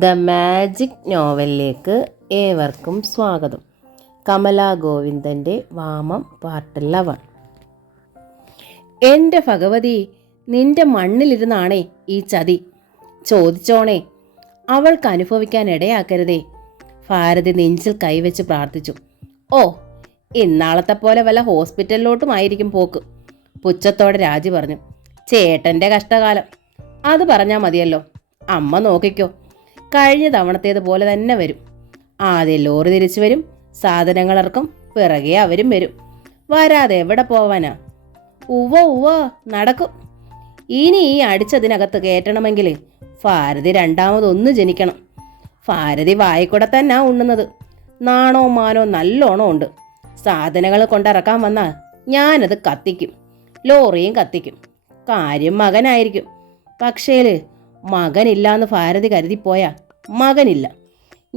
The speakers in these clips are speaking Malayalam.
ദ മാജിക് നോവലിലേക്ക് ഏവർക്കും സ്വാഗതം. കമലാ ഗോവിന്ദൻ്റെ വാമം പാർട്ട് 11. എൻ്റെ ഭഗവതി, നിന്റെ മണ്ണിലിരുന്നാണേ ഈ ചതി. ചോദിച്ചോണേ, അവൾക്ക് അനുഭവിക്കാൻ ഇടയാക്കരുതേ. ഭാരതി നെഞ്ചിൽ കൈവച്ച് പ്രാർത്ഥിച്ചു. ഓ, ഇന്നാളത്തെ പോലെ വല്ല ഹോസ്പിറ്റലിലോട്ടുമായിരിക്കും പോക്ക്. പുച്ഛത്തോടെ രാജി പറഞ്ഞു. ചേട്ടൻ്റെ കഷ്ടകാലം അത് പറഞ്ഞാൽ മതിയല്ലോ. അമ്മ നോക്കിക്കോ, കഴിഞ്ഞ തവണത്തേതുപോലെ തന്നെ വരും. ആദ്യം ലോറി തിരിച്ചു വരും, സാധനങ്ങളിറക്കും, പിറകെ അവരും വരും. വരാതെ എവിടെ പോവാനാ? ഉവ്വ നടക്കും. ഇനി ഈ അടിച്ചതിനകത്ത് കയറ്റണമെങ്കിൽ ഭാരതി രണ്ടാമതൊന്ന് ജനിക്കണം. ഭാരതി വായിക്കൂടെ തന്നെ ഉണ്ണുന്നത്. നാണോ മാനോ നല്ലോണം ഉണ്ട്. സാധനങ്ങൾ കൊണ്ടിറക്കാൻ വന്നാൽ ഞാനത് കത്തിക്കും, ലോറിയും കത്തിക്കും. കാര്യം മകനായിരിക്കും. പക്ഷേല് മകനില്ലാന്ന് ഭാരതി കരുതിപ്പോയാ മകനില്ല.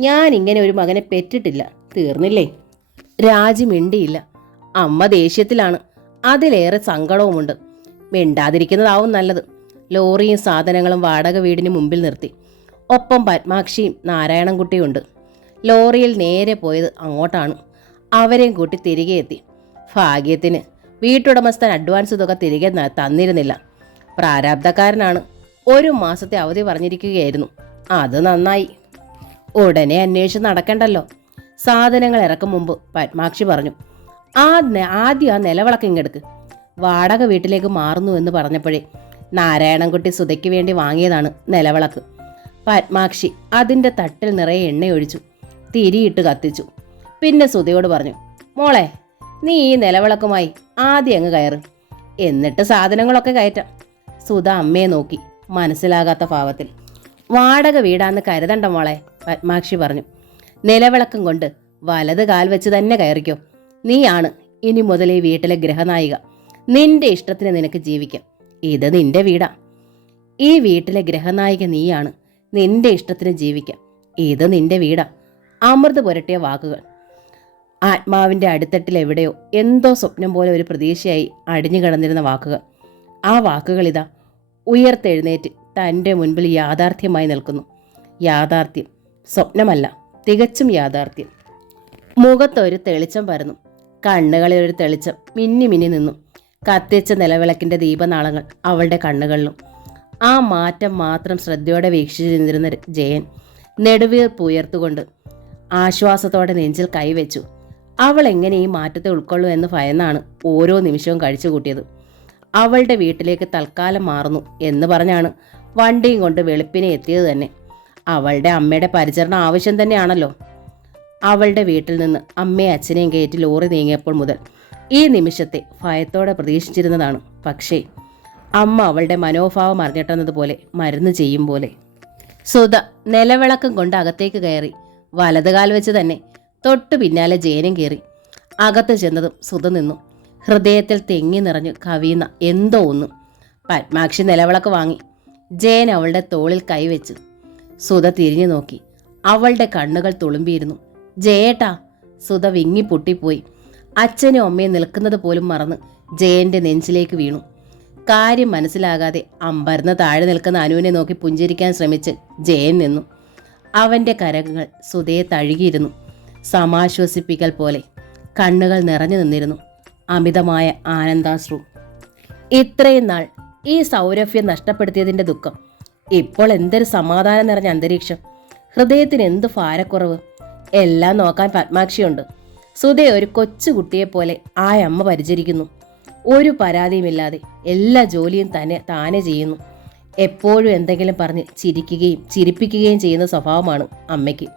ഞാൻ ഇങ്ങനെ ഒരു മകനെ പെറ്റിട്ടില്ല. തീർന്നില്ലേ? രാജി മിണ്ടിയില്ല. അമ്മ ദേഷ്യത്തിലാണ്, അതിലേറെ സങ്കടവുമുണ്ട്. മിണ്ടാതിരിക്കുന്നതാവും നല്ലത്. ലോറിയും സാധനങ്ങളും വാടക വീടിന് മുമ്പിൽ നിർത്തി. ഒപ്പം പത്മാക്ഷിയും നാരായണൻകുട്ടിയുണ്ട്. ലോറിയിൽ നേരെ പോയത് അങ്ങോട്ടാണ്. അവരെയും കൂട്ടി തിരികെ എത്തി. ഭാഗ്യത്തിന് വീട്ടുടമസ്ഥൻ അഡ്വാൻസ് തുക തിരികെ തന്നിരുന്നില്ല. പ്രാരാബ്ധക്കാരനാണ്. 1 മാസത്തെ അവധി പറഞ്ഞിരിക്കുകയായിരുന്നു. അത് നന്നായി. ഉടനെ അന്വേഷിച്ച് നടക്കണ്ടല്ലോ. സാധനങ്ങൾ ഇറക്കും മുമ്പ് പത്മാക്ഷി പറഞ്ഞു, ആദ്യം ആ നിലവിളക്ക് ഇങ്ങെടുക്ക്. വാടക വീട്ടിലേക്ക് മാറുന്നു എന്ന് പറഞ്ഞപ്പോഴേ നാരായണൻകുട്ടി സുധയ്ക്ക് വേണ്ടി വാങ്ങിയതാണ് നിലവിളക്ക്. പത്മാക്ഷി അതിൻ്റെ തട്ടിൽ നിറയെ എണ്ണയൊഴിച്ചു, തിരിയിട്ട് കത്തിച്ചു. പിന്നെ സുധയോട് പറഞ്ഞു, മോളെ, നീ ഈ നിലവിളക്കുമായി ആദ്യം അങ്ങ് കയറ്, എന്നിട്ട് സാധനങ്ങളൊക്കെ കയറ്റാം. സുധ അമ്മയെ നോക്കി മനസ്സിലാകാത്ത ഭാവത്തിൽ. വാടക വീടാന്ന് കരുതണ്ട മോളെ, പത്മാക്ഷി പറഞ്ഞു. നിലവിളക്കം കൊണ്ട് വലത് കാൽ വെച്ച് തന്നെ കയറിക്കോ. നീയാണ് ഇനി മുതൽ ഈ വീട്ടിലെ ഗൃഹനായിക. നിന്റെ ഇഷ്ടത്തിന് നിനക്ക് ജീവിക്കാം. ഇത് നിന്റെ വീടാ. ഈ വീട്ടിലെ ഗൃഹനായിക നീയാണ്. നിന്റെ ഇഷ്ടത്തിന് ജീവിക്കാം. ഇത് നിന്റെ വീടാ. അമൃത് പുരട്ടിയ വാക്കുകൾ. ആത്മാവിൻ്റെ അടിത്തട്ടിൽ എവിടെയോ എന്തോ സ്വപ്നം പോലെ ഒരു പ്രതീക്ഷയായി അടിഞ്ഞു കിടന്നിരുന്ന വാക്കുകൾ. ആ വാക്കുകൾ ഇതാ ഉയർത്തെഴുന്നേറ്റ് തൻ്റെ മുൻപിൽ യാഥാർത്ഥ്യമായി നിൽക്കുന്നു. യാഥാർത്ഥ്യം, സ്വപ്നമല്ല, തികച്ചും യാഥാർത്ഥ്യം. മുഖത്തൊരു തെളിച്ചം പരന്നു. കണ്ണുകളിൽ ഒരു തെളിച്ചം മിന്നി മിന്നി നിന്നു. കത്തിച്ച നിലവിളക്കിൻ്റെ ദീപനാളങ്ങൾ അവളുടെ കണ്ണുകളിലും. ആ മാറ്റം മാത്രം ശ്രദ്ധയോടെ വീക്ഷിച്ചു നിന്നിരുന്ന ജയൻ നെടുവീർപ്പ് ഉയർത്തുകൊണ്ട് ആശ്വാസത്തോടെ നെഞ്ചിൽ കൈവച്ചു. അവൾ എങ്ങനെ ഈ മാറ്റത്തെ ഉൾക്കൊള്ളൂ എന്ന് ഭയന്നാണ് ഓരോ നിമിഷവും കഴിച്ചു കൂട്ടിയത്. അവളുടെ വീട്ടിലേക്ക് തൽക്കാലം മാറുന്നു എന്ന് പറഞ്ഞാണ് വണ്ടിയും കൊണ്ട് വെളുപ്പിനെ എത്തിയത് തന്നെ. അവളുടെ അമ്മയുടെ പരിചരണം ആവശ്യം തന്നെയാണല്ലോ. അവളുടെ വീട്ടിൽ നിന്ന് അമ്മയും അച്ഛനെയും കയറ്റി ലോറി നീങ്ങിയപ്പോൾ മുതൽ ഈ നിമിഷത്തെ ഭയത്തോടെ പ്രതീക്ഷിച്ചിരുന്നതാണ്. പക്ഷേ അമ്മ അവളുടെ മനോഭാവം അറിഞ്ഞിട്ടെന്നതുപോലെ മരുന്ന് ചെയ്യും പോലെ. സുധ നിലവിളക്കം കൊണ്ട് അകത്തേക്ക് കയറി. വലതുകാൽ വെച്ച് തന്നെ. തൊട്ടു പിന്നാലെ ജയനും കയറി. അകത്ത് ചെന്നതും സുധ നിന്നു. ഹൃദയത്തിൽ തെങ്ങി നിറഞ്ഞു കവിയുന്ന എന്തോ ഒന്ന്. പത്മാക്ഷി നിലവിളക്ക് വാങ്ങി. ജയൻ അവളുടെ തോളിൽ കൈവച്ചു. സുധ തിരിഞ്ഞു നോക്കി. അവളുടെ കണ്ണുകൾ തുളുമ്പിയിരുന്നു. ജയേട്ടാ! സുധ വിങ്ങി പൊട്ടിപ്പോയി. അച്ഛനും അമ്മയും നിൽക്കുന്നത് പോലും മറന്ന് ജയന്റെ നെഞ്ചിലേക്ക് വീണു. കാര്യം മനസ്സിലാകാതെ അമ്പരന്ന് താഴെ നിൽക്കുന്ന അനുവിനെ നോക്കി പുഞ്ചിരിക്കാൻ ശ്രമിച്ച് ജയൻ നിന്നു. അവൻ്റെ കരങ്ങൾ സുധയെ തഴുകിയിരുന്നു. സമാശ്വസിപ്പിക്കൽ പോലെ കണ്ണുകൾ നിറഞ്ഞു നിന്നിരുന്നു. അമിതമായ ആനന്ദാശ്രു. ഇത്രയും നാൾ ഈ സൗരഭ്യം നഷ്ടപ്പെടുത്തിയതിൻ്റെ ദുഃഖം. ഇപ്പോൾ എന്തൊരു സമാധാനം നിറഞ്ഞ അന്തരീക്ഷം. ഹൃദയത്തിന് എന്ത് ഭാരക്കുറവ്. എല്ലാം നോക്കാൻ പത്മാക്ഷിയുണ്ട്. സുധയെ ഒരു കൊച്ചുകുട്ടിയെപ്പോലെ ആ അമ്മ പരിചരിക്കുന്നു. ഒരു പരാതിയുമില്ലാതെ എല്ലാ ജോലിയും താനെ ചെയ്യുന്നു. എപ്പോഴും എന്തെങ്കിലും പറഞ്ഞ് ചിരിക്കുകയും ചിരിപ്പിക്കുകയും ചെയ്യുന്ന സ്വഭാവമാണ് അമ്മയ്ക്ക്.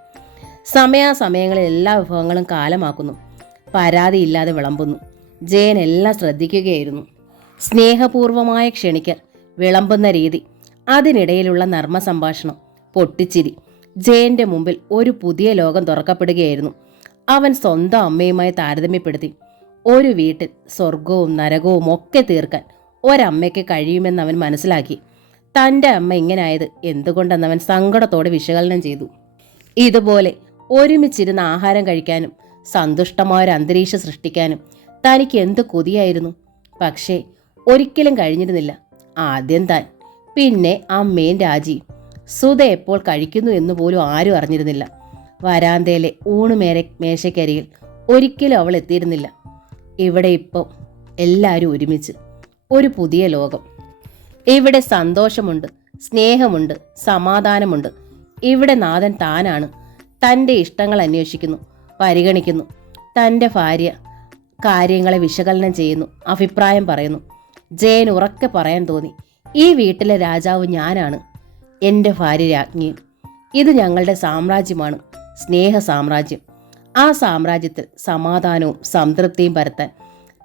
സമയാസമയങ്ങളിൽ എല്ലാ വിഭവങ്ങളും കാലമാക്കുന്നു. പരാതിയില്ലാതെ വിളമ്പുന്നു. ജയൻ എല്ലാം ശ്രദ്ധിക്കുകയായിരുന്നു. സ്നേഹപൂർവമായ ക്ഷണിക്കൽ, വിളമ്പുന്ന രീതി, അതിനിടയിലുള്ള നർമ്മ സംഭാഷണം, പൊട്ടിച്ചിരി. ജയന്റെ മുമ്പിൽ ഒരു പുതിയ ലോകം തുറക്കപ്പെടുകയായിരുന്നു. അവൻ സ്വന്തം അമ്മയുമായി താരതമ്യപ്പെടുത്തി. ഒരു വീട്ടിൽ സ്വർഗവും നരകവും ഒക്കെ തീർക്കാൻ ഒരമ്മയ്ക്ക് കഴിയുമെന്ന് അവൻ മനസ്സിലാക്കി. തൻ്റെ അമ്മ ഇങ്ങനായത് എന്തുകൊണ്ടെന്നവൻ സങ്കടത്തോടെ വിശകലനം ചെയ്തു. ഇതുപോലെ ഒരുമിച്ചിരുന്ന് ആഹാരം കഴിക്കാനും സന്തുഷ്ടമായൊരു അന്തരീക്ഷം സൃഷ്ടിക്കാനും തനിക്ക് എന്ത് കൊതിയായിരുന്നു. പക്ഷേ ഒരിക്കലും കഴിഞ്ഞിരുന്നില്ല. ആദ്യം താൻ, പിന്നെ അമ്മയും രാജിയും. സുധ എപ്പോൾ കഴിക്കുന്നു എന്ന് പോലും ആരും അറിഞ്ഞിരുന്നില്ല. വരാന്തയിലെ മേശയ്ക്കരികിൽ ഒരിക്കലും അവൾ എത്തിയിരുന്നില്ല. ഇവിടെ ഇപ്പം എല്ലാവരും ഒരുമിച്ച് ഒരു പുതിയ ലോകം. ഇവിടെ സന്തോഷമുണ്ട്, സ്നേഹമുണ്ട്, സമാധാനമുണ്ട്. ഇവിടെ നാഥൻ താനാണ്. തൻ്റെ ഇഷ്ടങ്ങൾ അന്വേഷിക്കുന്നു, പരിഗണിക്കുന്നു. തൻ്റെ ഭാര്യ കാര്യങ്ങളെ വിശകലനം ചെയ്യുന്നു, അഭിപ്രായം പറയുന്നു. ജയൻ ഉറക്കെ പറയാൻ തോന്നി, ഈ വീട്ടിലെ രാജാവ് ഞാനാണ്, എൻ്റെ ഭാര്യ രാജ്ഞിയും. ഇത് ഞങ്ങളുടെ സാമ്രാജ്യമാണ്, സ്നേഹ സാമ്രാജ്യം. ആ സാമ്രാജ്യത്തിൽ സമാധാനവും സംതൃപ്തിയും പരത്താൻ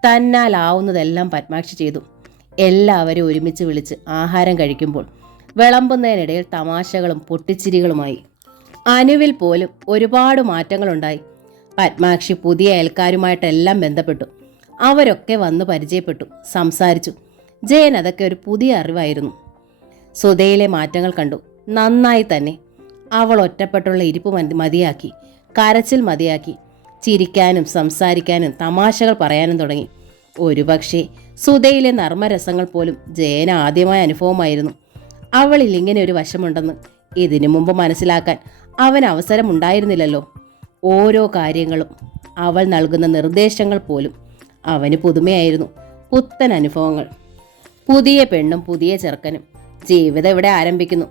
തന്നാലാവുന്നതെല്ലാം പത്മാക്ഷി ചെയ്തു. എല്ലാവരും ഒരുമിച്ച് വിളിച്ച് ആഹാരം കഴിക്കുമ്പോൾ വിളമ്പുന്നതിനിടയിൽ തമാശകളും പൊട്ടിച്ചിരികളുമായി. അനുവിൽ പോലും ഒരുപാട് മാറ്റങ്ങളുണ്ടായി. പത്മാക്ഷി പുതിയ അയൽക്കാരുമായിട്ടെല്ലാം ബന്ധപ്പെട്ടു. അവരൊക്കെ വന്ന് പരിചയപ്പെട്ടു, സംസാരിച്ചു. ജയൻ അതൊക്കെ ഒരു പുതിയ അറിവായിരുന്നു. സുധയിലെ മാറ്റങ്ങൾ കണ്ടു. നന്നായി തന്നെ. അവൾ ഒറ്റപ്പെട്ടുള്ള ഇരിപ്പ് മതിയാക്കി, കരച്ചിൽ മതിയാക്കി. ചിരിക്കാനും സംസാരിക്കാനും തമാശകൾ പറയാനും തുടങ്ങി. ഒരുപക്ഷെ സുധയിലെ നർമ്മരസങ്ങൾ പോലും ജയന് ആദ്യമായ അനുഭവമായിരുന്നു. അവളിൽ ഇങ്ങനെ ഒരു വശമുണ്ടെന്ന് ഇതിനു മുമ്പ് മനസ്സിലാക്കാൻ അവന് അവസരമുണ്ടായിരുന്നില്ലല്ലോ. ഓരോ കാര്യങ്ങളും, അവൾ നൽകുന്ന നിർദ്ദേശങ്ങൾ പോലും അവന് പുതുമയായിരുന്നു. പുത്തൻ അനുഭവങ്ങൾ. പുതിയ പെണ്ണും പുതിയ ചെറുക്കനും. ജീവിതം ഇവിടെ ആരംഭിക്കുന്നു.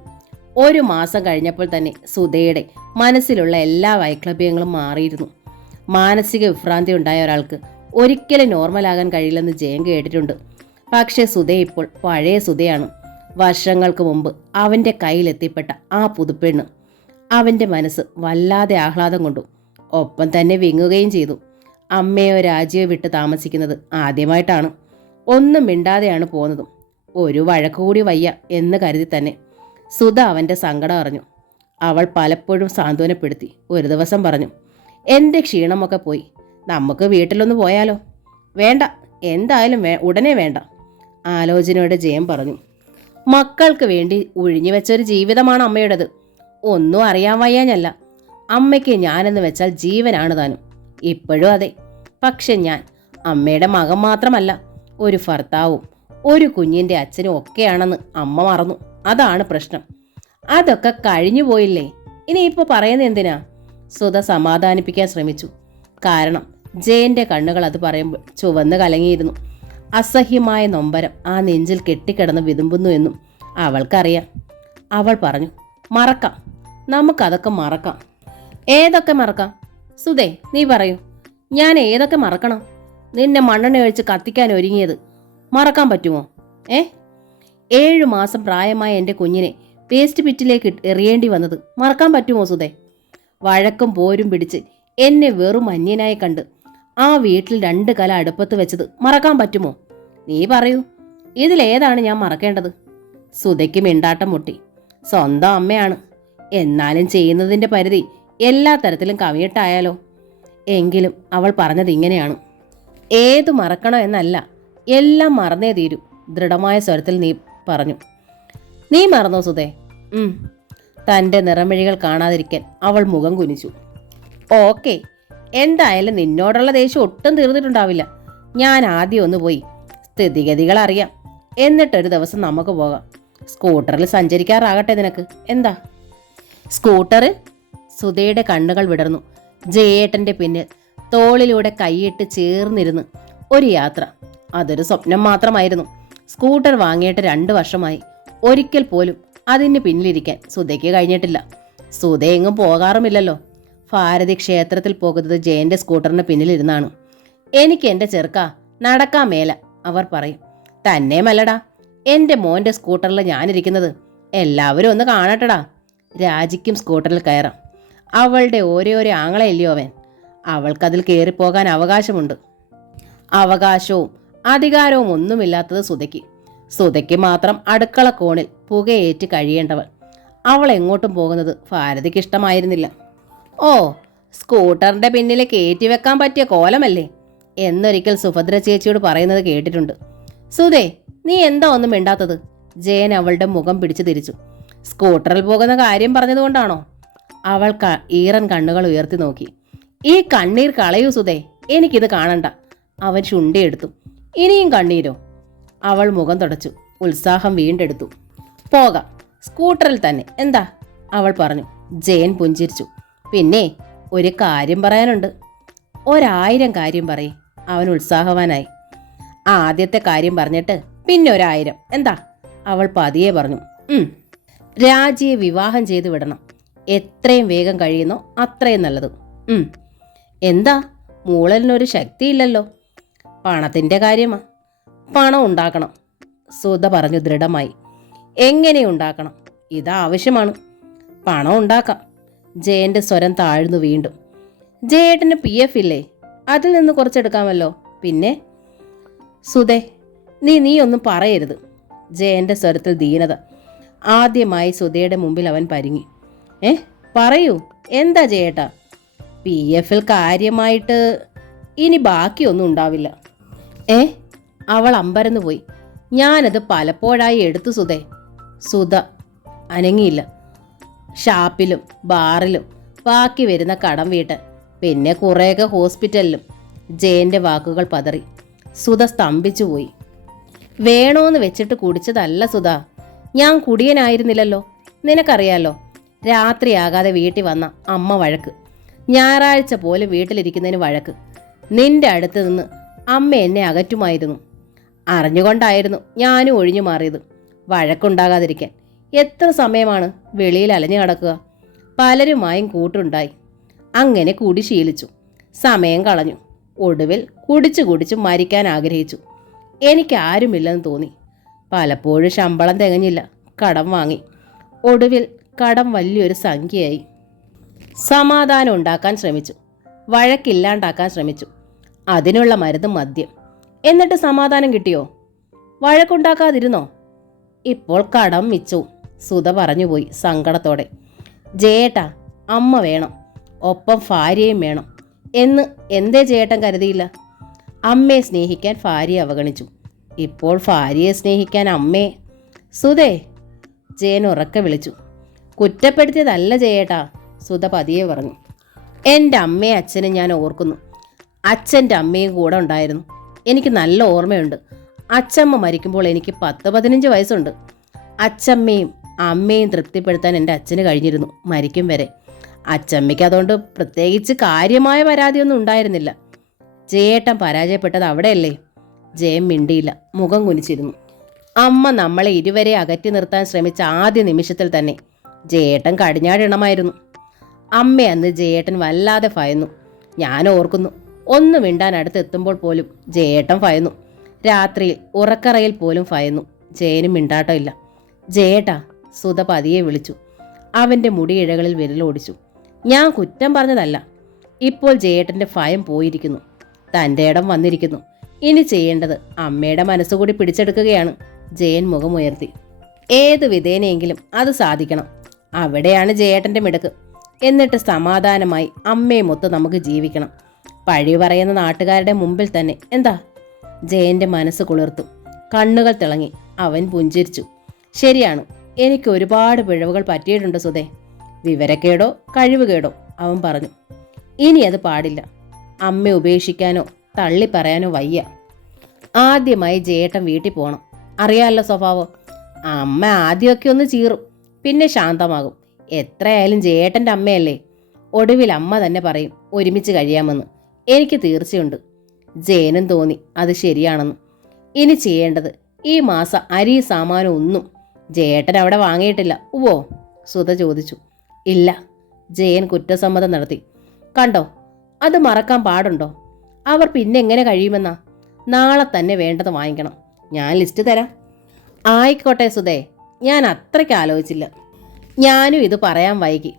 1 മാസം കഴിഞ്ഞപ്പോൾ തന്നെ സുധയുടെ മനസ്സിലുള്ള എല്ലാ വൈക്ലഭ്യങ്ങളും മാറിയിരുന്നു. മാനസിക വിഭ്രാന്തി ഉണ്ടായ ഒരാൾക്ക് ഒരിക്കലും നോർമലാകാൻ കഴിയില്ലെന്ന് ജയൻ കേട്ടിട്ടുണ്ട്. പക്ഷേ സുധ ഇപ്പോൾ പഴയ സുധയാണ്. വർഷങ്ങൾക്ക് മുമ്പ് അവൻ്റെ കയ്യിലെത്തിപ്പെട്ട ആ പുതുപ്പെണ്ണ്. അവൻ്റെ മനസ്സ് വല്ലാതെ ആഹ്ലാദം കൊണ്ടു. ഒപ്പം തന്നെ വിങ്ങുകയും ചെയ്തു. അമ്മയോ രാജ്യമോ വിട്ട് താമസിക്കുന്നത് ആദ്യമായിട്ടാണ്. ഒന്നും മിണ്ടാതെയാണ് പോകുന്നതും. ഒരു വഴക്കുകൂടി വയ്യ എന്ന് കരുതി തന്നെ. സുധ അവൻ്റെ സങ്കടം അറിഞ്ഞു. അവൾ പലപ്പോഴും സാന്ത്വനപ്പെടുത്തി. ഒരു ദിവസം പറഞ്ഞു, എൻ്റെ ക്ഷീണമൊക്കെ പോയി, നമുക്ക് വീട്ടിലൊന്ന് പോയാലോ? വേണ്ട, എന്തായാലും ഉടനെ വേണ്ട. ആലോചനയോടെ ജയൻ പറഞ്ഞു. മക്കൾക്ക് വേണ്ടി ഒഴിഞ്ഞു വെച്ചൊരു ജീവിതമാണ് അമ്മയുടേത്. ഒന്നും അറിയാൻ വയ്യാഞ്ഞല്ല. അമ്മയ്ക്ക് ഞാനെന്ന് വെച്ചാൽ ജീവനാണ് താനും. ഇപ്പോഴും അതെ. പക്ഷെ ഞാൻ അമ്മയുടെ മകൻ മാത്രമല്ല, ഒരു ഭർത്താവും ഒരു കുഞ്ഞിൻ്റെ അച്ഛനും ഒക്കെയാണെന്ന് അമ്മ മറന്നു. അതാണ് പ്രശ്നം. അതൊക്കെ കഴിഞ്ഞു പോയില്ലേ, ഇനിയിപ്പോൾ പറയുന്നത് എന്തിനാ? സുധ സമാധാനിപ്പിക്കാൻ ശ്രമിച്ചു. കാരണം ജയന്റെ കണ്ണുകൾ അത് പറയുമ്പോൾ ചുവന്ന് കലങ്ങിയിരുന്നു. അസഹ്യമായ നൊമ്പരം ആ നെഞ്ചിൽ കെട്ടിക്കിടന്ന് വിതുമ്പുന്നു എന്നും അവൾക്കറിയാം. അവൾ പറഞ്ഞു, മറക്കാം, നമുക്കതൊക്കെ മറക്കാം. ഏതൊക്കെ മറക്കാം? സുധേ, നീ പറയൂ, ഞാൻ ഏതൊക്കെ മറക്കണം? നിന്നെ മണ്ണെണ്ണ ഒഴിച്ച് കത്തിക്കാൻ ഒരുങ്ങിയത് മറക്കാൻ പറ്റുമോ? 7 മാസം പ്രായമായ എൻ്റെ കുഞ്ഞിനെ വേസ്റ്റ് പിറ്റിലേക്ക് എറിയേണ്ടി വന്നത് മറക്കാൻ പറ്റുമോ സുധേ? വഴക്കും പോരും പിടിച്ച് എന്നെ വെറും അന്യനായി കണ്ട് ആ വീട്ടിൽ 2 കല അടുപ്പത്ത് വെച്ചത് മറക്കാൻ പറ്റുമോ? നീ പറയൂ, ഇതിലേതാണ് ഞാൻ മറക്കേണ്ടത്? സുധയ്ക്ക് മിണ്ടാട്ടം മുട്ടി. സ്വന്തം അമ്മയാണ്, എന്നാലും ചെയ്യുന്നതിൻ്റെ പരിധി എല്ലാ തരത്തിലും കവിയിട്ടായാലോ? എങ്കിലും അവൾ പറഞ്ഞത് ഇങ്ങനെയാണ്. ഏതു മറക്കണോ എന്നല്ല, എല്ലാം മറന്നേ തീരൂ. ദൃഢമായ സ്വരത്തിൽ നീ പറഞ്ഞു. നീ മറന്നോ സുധേ? തൻ്റെ നിറമിഴികൾ കാണാതിരിക്കാൻ അവൾ മുഖം കുനിച്ചു. ഓക്കെ, എന്തായാലും നിന്നോടുള്ള ദേഷ്യം ഒട്ടും തീർന്നിട്ടുണ്ടാവില്ല. ഞാൻ ആദ്യം ഒന്ന് പോയി സ്ഥിതിഗതികൾ അറിയാം, എന്നിട്ടൊരു ദിവസം നമുക്ക് പോകാം. സ്കൂട്ടറിൽ സഞ്ചരിക്കാറാകട്ടെ നിനക്ക്, എന്താ? സ്കൂട്ടറിൽ? സുധയുടെ കണ്ണുകൾ വിടർന്നു. ജയേട്ടൻ്റെ പിന്നിൽ തോളിലൂടെ കൈയിട്ട് ചേർന്നിരുന്ന് ഒരു യാത്ര. അതൊരു സ്വപ്നം മാത്രമായിരുന്നു. സ്കൂട്ടർ വാങ്ങിയിട്ട് 2 വർഷമായി. ഒരിക്കൽ പോലും അതിന് പിന്നിലിരിക്കാൻ സുധയ്ക്ക് കഴിഞ്ഞിട്ടില്ല. സുധ എങ്ങും പോകാറുമില്ലല്ലോ. ഭാരതി ക്ഷേത്രത്തിൽ പോകുന്നത് ജയന്റെ സ്കൂട്ടറിന് പിന്നിലിരുന്നാണ്. എനിക്ക് എൻ്റെ ചെറുക്ക നടക്കാൻ മേല, അവർ പറയും. തന്നെയുമല്ലടാ, എൻ്റെ മോൻ്റെ സ്കൂട്ടറിൽ ഞാനിരിക്കുന്നത് എല്ലാവരും ഒന്ന് കാണട്ടടാ. രാജിക്കും സ്കൂട്ടറിൽ കയറാം. അവളുടെ ഓരോരോ ആങ്ങളയല്ലയോ അവൻ. അവൾക്കതിൽ കയറിപ്പോകാൻ അവകാശമുണ്ട്. അവകാശവും അധികാരവും ഒന്നുമില്ലാത്തത് സുധയ്ക്ക്. സുധയ്ക്ക് മാത്രം അടുക്കള കോണിൽ പുകയേറ്റ് കഴിയേണ്ടവൾ. അവൾ എങ്ങോട്ടും പോകുന്നത് ഭാരതിക്ക് ഇഷ്ടമായിരുന്നില്ല. ഓ, സ്കൂട്ടറിന്റെ പിന്നിൽ കയറ്റിവെക്കാൻ പറ്റിയ കോലമല്ലേ എന്നൊരിക്കൽ സുഭദ്ര ചേച്ചിയോട് പറയുന്നത് കേട്ടിട്ടുണ്ട്. സുധേ, നീ എന്താ ഒന്നും മിണ്ടാത്തത്? ജയൻ അവളുടെ മുഖം പിടിച്ചു തിരിച്ചു. സ്കൂട്ടറിൽ പോകുന്ന കാര്യം പറഞ്ഞതുകൊണ്ടാണോ? അവൾ ഈറൻ കണ്ണുകൾ ഉയർത്തി നോക്കി. ഈ കണ്ണീർ കളയൂ സുധേ, എനിക്കിത് കാണണ്ട. അവൻ ചുണ്ടിയെടുത്തു. ഇനിയും കണ്ണീരോ? അവൾ മുഖം തുടച്ചു. ഉത്സാഹം വീണ്ടെടുത്തു. പോകാം, സ്കൂട്ടറിൽ തന്നെ. എന്താ? അവൾ പറഞ്ഞു. ജയൻ പുഞ്ചിരിച്ചു. പിന്നെ ഒരു കാര്യം പറയാനുണ്ട്. 1000 കാര്യം പറയും. അവൻ ഉത്സാഹവാനായി. ആദ്യത്തെ കാര്യം പറഞ്ഞിട്ട് പിന്നെ 1000. എന്താ? അവൾ പതിയെ പറഞ്ഞു. രാജിയെ വിവാഹം ചെയ്തു വിടണം. എത്രയും വേഗം കഴിയുന്നോ അത്രയും നല്ലത്. എന്താ? മൂളലിനൊരു ശക്തിയില്ലല്ലോ. പണത്തിൻ്റെ കാര്യമാ. പണം ഉണ്ടാക്കണം, സുധ പറഞ്ഞു ദൃഢമായി. എങ്ങനെ ഉണ്ടാക്കണം? ഇതാവശ്യമാണ്. പണം ഉണ്ടാക്കാം. ജയന്റെ സ്വരം താഴ്ന്നു വീണ്ടും. ജയേട്ടന് PF ഇല്ലേ? അതിൽ നിന്ന് കുറച്ചെടുക്കാമല്ലോ. പിന്നെ സുധേ, നീ ഒന്നും പറയരുത്. ജയന്റെ സ്വരത്തിൽ ദീനത. ആദ്യമായി സുധയുടെ മുമ്പിൽ അവൻ പരിങ്ങി. പറയൂ, എന്താ ജയേട്ടാ? PF-ൽ കാര്യമായിട്ട് ഇനി ബാക്കിയൊന്നും ഉണ്ടാവില്ല. അവൾ അമ്പരന്നു പോയി. ഞാനത് പലപ്പോഴായി എടുത്തു സുധേ. സുധ അനങ്ങിയില്ല. ഷാപ്പിലും ബാറിലും ബാക്കി വരുന്ന കടം വീട്ടാൻ, പിന്നെ കുറേയൊക്കെ ഹോസ്പിറ്റലിലും. ജയന്റെ വാക്കുകൾ പതറി. സുധ സ്തംഭിച്ചുപോയി. വേണോന്ന് വെച്ചിട്ട് കുടിച്ചതല്ല സുധ. ഞാൻ കുടിയനായിരുന്നില്ലല്ലോ. നിനക്കറിയാലോ. രാത്രിയാകാതെ വീട്ടിൽ വന്ന അമ്മ വഴക്ക്. ഞായറാഴ്ച പോലും വീട്ടിലിരിക്കുന്നതിന് വഴക്ക്. നിന്റെ അടുത്ത് നിന്ന് അമ്മ എന്നെ അകറ്റുമായിരുന്നു. അറിഞ്ഞുകൊണ്ടായിരുന്നു ഞാനും ഒഴിഞ്ഞു മാറിയത്, വഴക്കുണ്ടാകാതിരിക്കാൻ. എത്ര സമയമാണ് വെളിയിൽ അലഞ്ഞു നടക്കുക? പലരുമായും കൂട്ടുണ്ടായി. അങ്ങനെ കൂടി ശീലിച്ചു. സമയം കളഞ്ഞു. ഒടുവിൽ കുടിച്ചു മരിക്കാൻ ആഗ്രഹിച്ചു. എനിക്കാരുമില്ലെന്ന് തോന്നി. പലപ്പോഴും ശമ്പളം തികഞ്ഞില്ല. കടം വാങ്ങി. ഒടുവിൽ കടം വലിയൊരു സംഖ്യയായി. സമാധാനം ഉണ്ടാക്കാൻ ശ്രമിച്ചു. വഴക്കില്ലാണ്ടാക്കാൻ ശ്രമിച്ചു. അതിനുള്ള മരുന്ന് മദ്യം. എന്നിട്ട് സമാധാനം കിട്ടിയോ? വഴക്കുണ്ടാക്കാതിരുന്നോ? ഇപ്പോൾ കടം മിച്ചവും. സുധ പറഞ്ഞുപോയി സങ്കടത്തോടെ. ജയേട്ടാ, അമ്മ വേണം, ഒപ്പം ഭാര്യയും വേണം എന്ന് എന്തേ ജയേട്ടൻ കരുതിയില്ല? അമ്മയെ സ്നേഹിക്കാൻ ഭാര്യയെ അവഗണിച്ചു. ഇപ്പോൾ ഭാര്യയെ സ്നേഹിക്കാൻ അമ്മയെ. സുധേ, ജയൻ ഉറക്കെ വിളിച്ചു. കുറ്റപ്പെടുത്തിയതല്ല ജയേട്ടാ, സുധ പതിയെ പറഞ്ഞു. എൻ്റെ അമ്മയും അച്ഛനും ഞാൻ ഓർക്കുന്നു. അച്ഛൻ്റെ അമ്മയും കൂടെ ഉണ്ടായിരുന്നു. എനിക്ക് നല്ല ഓർമ്മയുണ്ട്. അച്ഛമ്മ മരിക്കുമ്പോൾ എനിക്ക് 10-15 വയസ്സുണ്ട്. അച്ഛമ്മയും അമ്മയും തൃപ്തിപ്പെടുത്താൻ എൻ്റെ അച്ഛന് കഴിഞ്ഞിരുന്നു മരിക്കും വരെ. അച്ഛമ്മയ്ക്ക് അതുകൊണ്ട് പ്രത്യേകിച്ച് കാര്യമായ പരാതിയൊന്നും ഉണ്ടായിരുന്നില്ല. ജയേട്ടൻ പരാജയപ്പെട്ടത് അവിടെയല്ലേ? ജയൻ മിണ്ടിയില്ല, മുഖം കുനിച്ചിരുന്നു. അമ്മ നമ്മളെ ഇരുവരെ അകറ്റി നിർത്താൻ ശ്രമിച്ച ആദ്യ നിമിഷത്തിൽ തന്നെ ജയേട്ടൻ കടിഞ്ഞാടിണമായിരുന്നു. അമ്മ അന്ന് ജയേട്ടൻ വല്ലാതെ ഭയന്നു. ഞാൻ ഓർക്കുന്നു, ഒന്ന് മിണ്ടാൻ അടുത്തെത്തുമ്പോൾ പോലും ജയേട്ടൻ ഭയന്നു. രാത്രിയിൽ ഉറക്കറയിൽ പോലും ഭയന്നു. ജയനും മിണ്ടാട്ടമില്ല. ജയേട്ടാ, സുധ പതിയെ വിളിച്ചു. അവൻ്റെ മുടിയിഴകളിൽ വിരലോടിച്ചു. ഞാൻ കുറ്റം പറഞ്ഞതല്ല. ഇപ്പോൾ ജയേട്ടൻ്റെ ഭയം പോയിരിക്കുന്നു. തൻ്റെ ഇടം വന്നിരിക്കുന്നു. ഇനി ചെയ്യേണ്ടത് അമ്മയുടെ മനസ്സുകൂടി പിടിച്ചെടുക്കുകയാണ്. ജയൻ മുഖമുയർത്തി. ഏതു വിധേനയെങ്കിലും അത് സാധിക്കണം. അവിടെയാണ് ജയേട്ടൻ്റെ മിടുക്ക്. എന്നിട്ട് സമാധാനമായി അമ്മയുമൊത്ത് നമുക്ക് ജീവിക്കണം. പഴി പറയുന്ന നാട്ടുകാരുടെ മുമ്പിൽ തന്നെ. എന്താ? ജയന്റെ മനസ്സ് കുളിർത്തു. കണ്ണുകൾ തിളങ്ങി. അവൻ പുഞ്ചിരിച്ചു. ശരിയാണ്, എനിക്ക് ഒരുപാട് പിഴവുകൾ പറ്റിയിട്ടുണ്ട് സുധേ. വിവരക്കേടോ കഴിവുകേടോ, അവൻ പറഞ്ഞു. ഇനി അത് പാടില്ല. അമ്മയെ ഉപേക്ഷിക്കാനോ തള്ളിപ്പറയാനോ വയ്യ. ആദ്യമായി ജയേട്ടൻ വീട്ടിൽ പോകണം. അറിയാമല്ലോ സ്വഭാവം. അമ്മ ആദ്യമൊക്കെ ഒന്ന് ചീറും, പിന്നെ ശാന്തമാകും. എത്രയായാലും ജയേട്ടൻ്റെ അമ്മയല്ലേ. ഒടുവിൽ അമ്മ തന്നെ പറയും ഒരുമിച്ച് കഴിയാമെന്ന്. എനിക്ക് തീർച്ചയുണ്ട്. ജയനും തോന്നി അത് ശരിയാണെന്ന്. ഇനി ചെയ്യേണ്ടത്, ഈ മാസം അരി സാമാനം ഒന്നും ജയേട്ടൻ അവിടെ വാങ്ങിയിട്ടില്ല. ഉവ്വോ? സുധ ചോദിച്ചു. ഇല്ല. ജയൻ കുറ്റസമ്മതം നടത്തി. കണ്ടോ, അത് മറക്കാൻ പാടുണ്ടോ? അവർ പിന്നെ എങ്ങനെ കഴിയുമെന്നാ? നാളെ തന്നെ വേണ്ടത് വാങ്ങിക്കണം. ഞാൻ ലിസ്റ്റ് തരാം. ആയിക്കോട്ടെ സുധേ, ഞാൻ അത്രയ്ക്ക് ആലോചിച്ചില്ല. ഞാനും ഇത് പറയാൻ വൈകി.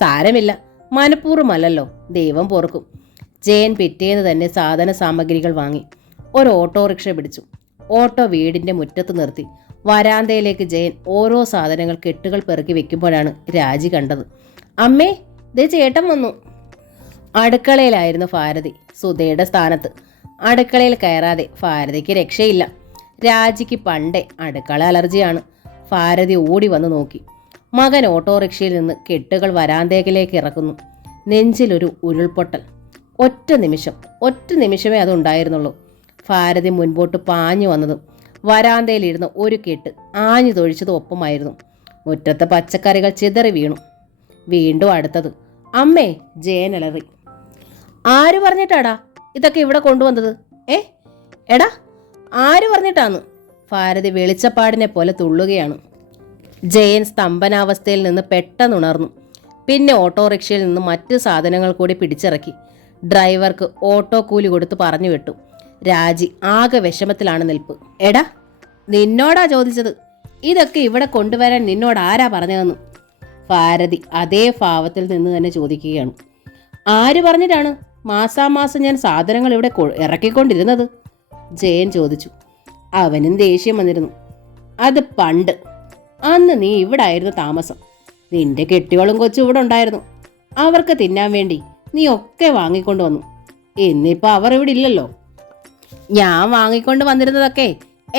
സാരമില്ല, മനഃപൂർവ്വമല്ലല്ലോ, ദൈവം പൊറുക്കും. ജയൻ പിറ്റേന്ന് തന്നെ സാധന സാമഗ്രികൾ വാങ്ങി. ഒരു ഓട്ടോറിക്ഷ പിടിച്ചു. ഓട്ടോ വീടിൻ്റെ മുറ്റത്ത് നിർത്തി. വരാന്തയിലേക്ക് ജയൻ ഓരോ സാധനങ്ങൾ കെട്ടുകൾ പെറുക്കി വെക്കുമ്പോഴാണ് രാജി കണ്ടത്. അമ്മേ, ദേ ചേട്ടൻ വന്നു. അടുക്കളയിലായിരുന്നു ഭാരതി, സുധയുടെ സ്ഥാനത്ത്. അടുക്കളയിൽ കയറാതെ ഭാരതിക്ക് രക്ഷയില്ല. രാജിക്ക് പണ്ടേ അടുക്കള അലർജിയാണ്. ഭാരതി ഓടി വന്ന് നോക്കി. മകൻ ഓട്ടോറിക്ഷയിൽ നിന്ന് കെട്ടുകൾ വരാന്തയിലേക്ക് ഇറക്കുന്നു. നെഞ്ചിലൊരു ഉരുൾപൊട്ടൽ. ഒറ്റ നിമിഷമേ അതുണ്ടായിരുന്നുള്ളൂ. ഭാരതി മുൻപോട്ട് പാഞ്ഞു വന്നതും വരാന്തയിലിരുന്ന് ഒരു കെട്ട് ആഞ്ഞു തൊഴിച്ചത് ഒപ്പമായിരുന്നു. മുറ്റത്ത് പച്ചക്കറികൾ ചിതറി വീണു. വീണ്ടും അടുത്തത്. അമ്മേ, ജയൻ അലറി. ആര് പറഞ്ഞിട്ടാടാ ഇതൊക്കെ ഇവിടെ കൊണ്ടുവന്നത്? എടാ, ആര് പറഞ്ഞിട്ടാന്ന്? ഭാരതി വെളിച്ചപ്പാടിനെ പോലെ തുള്ളുകയാണ്. ജയൻ സ്തംഭനാവസ്ഥയിൽ നിന്ന് പെട്ടെന്നുണർന്നു. പിന്നെ ഓട്ടോറിക്ഷയിൽ നിന്ന് മറ്റ് സാധനങ്ങൾ കൂടി പിടിച്ചിറക്കി. ഡ്രൈവർക്ക് ഓട്ടോ കൂലി കൊടുത്ത് പറഞ്ഞു വിട്ടു. രാജി ആകെ വിഷമത്തിലാണ് നിൽപ്പ്. എടാ, നിന്നോടാ ചോദിച്ചത്. ഇതൊക്കെ ഇവിടെ കൊണ്ടുവരാൻ നിന്നോട് ആരാ പറഞ്ഞതെന്ന്? ഭാരതി അതേ ഭാവത്തിൽ നിന്ന് തന്നെ ചോദിക്കുകയാണ്. ആര് പറഞ്ഞിട്ടാണ് മാസാമാസം ഞാൻ സാധനങ്ങൾ ഇവിടെ ഇറക്കിക്കൊണ്ടിരുന്നത്? ജയൻ ചോദിച്ചു. അവനും ദേഷ്യം വന്നിരുന്നു. അത് പണ്ട്. അന്ന് നീ ഇവിടെ ആയിരുന്നു താമസം. നിന്റെ കെട്ടിയോളും കൊച്ചും ഇവിടെ ഉണ്ടായിരുന്നു. അവർക്ക് തിന്നാൻ വേണ്ടി നീ ഒക്കെ വാങ്ങിക്കൊണ്ട് വന്നു. ഇന്നിപ്പോൾ അവർ ഇവിടെ ഇല്ലല്ലോ. ഞാൻ വാങ്ങിക്കൊണ്ട് വന്നിരുന്നതൊക്കെ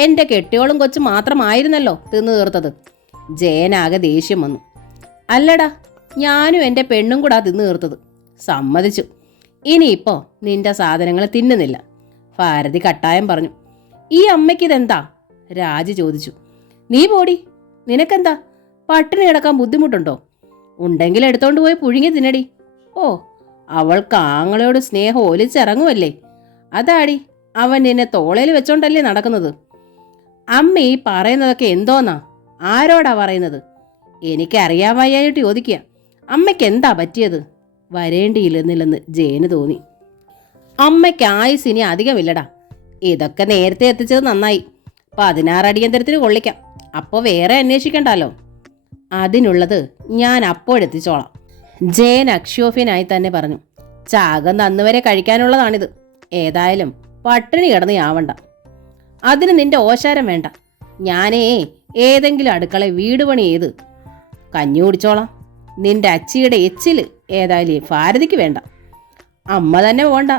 എൻ്റെ കെട്ടിയോളും കൊച്ചും മാത്രമായിരുന്നല്ലോ തിന്നു തീർത്തത്. ജയനാകെ ദേഷ്യം വന്നു. അല്ലടാ, ഞാനും എൻ്റെ പെണ്ണും കൂടാ തിന്നു തീർത്തത്. സമ്മതിച്ചു. ഇനിയിപ്പോൾ നിന്റെ സാധനങ്ങൾ തിന്നുന്നില്ല. ഭാരതി കട്ടായം പറഞ്ഞു. ഈ അമ്മയ്ക്കിതെന്താ? രാജി ചോദിച്ചു. നീ പോടി, നിനക്കെന്താ? പട്ടിണി കിടക്കാൻ ബുദ്ധിമുട്ടുണ്ടോ? ഉണ്ടെങ്കിൽ എടുത്തോണ്ട് പോയി പുഴുങ്ങി തിന്നടി. ഓ, അവൾക്ക് ആങ്ങളയോട് സ്നേഹം ഒലിച്ചിറങ്ങുമല്ലേ. അതാടി അവൻ നിന്നെ തോളയിൽ വെച്ചോണ്ടല്ലേ നടക്കുന്നത്. അമ്മ ഈ പറയുന്നതൊക്കെ എന്തോന്നാ? ആരോടാ പറയുന്നത്? എനിക്കറിയാൻ വയ്യായിട്ട് ചോദിക്കുക. അമ്മയ്ക്ക് എന്താ പറ്റിയത്? വരേണ്ടിയില്ലെന്നില്ലെന്ന് ജയന് തോന്നി. അമ്മയ്ക്ക് ആയുസ് ഇനി അധികമില്ലടാ. ഇതൊക്കെ നേരത്തെ എത്തിച്ചത് നന്നായി. 16 അടിയന്തരത്തിന് കൊള്ളിക്കാം. അപ്പോൾ വേറെ അന്വേഷിക്കണ്ടല്ലോ. അതിനുള്ളത് ഞാൻ അപ്പോഴെത്തിച്ചോളാം. ജയൻ അക്ഷോഭ്യനായി തന്നെ പറഞ്ഞു. ചാകം അന്നുവരെ കഴിക്കാനുള്ളതാണിത്. ഏതായാലും പട്ടിണി കിടന്ന് ആവണ്ട. അതിന് നിന്റെ ഓശാരം വേണ്ട. ഞാനേ ഏതെങ്കിലും അടുക്കള വീട് പണി ചെയ്ത് കഞ്ഞി കുടിച്ചോളാം. നിന്റെ അച്ചിയുടെ എച്ചിൽ ഏതായാലും ഭാരതിക്ക് വേണ്ട. അമ്മ തന്നെ പോണ്ട,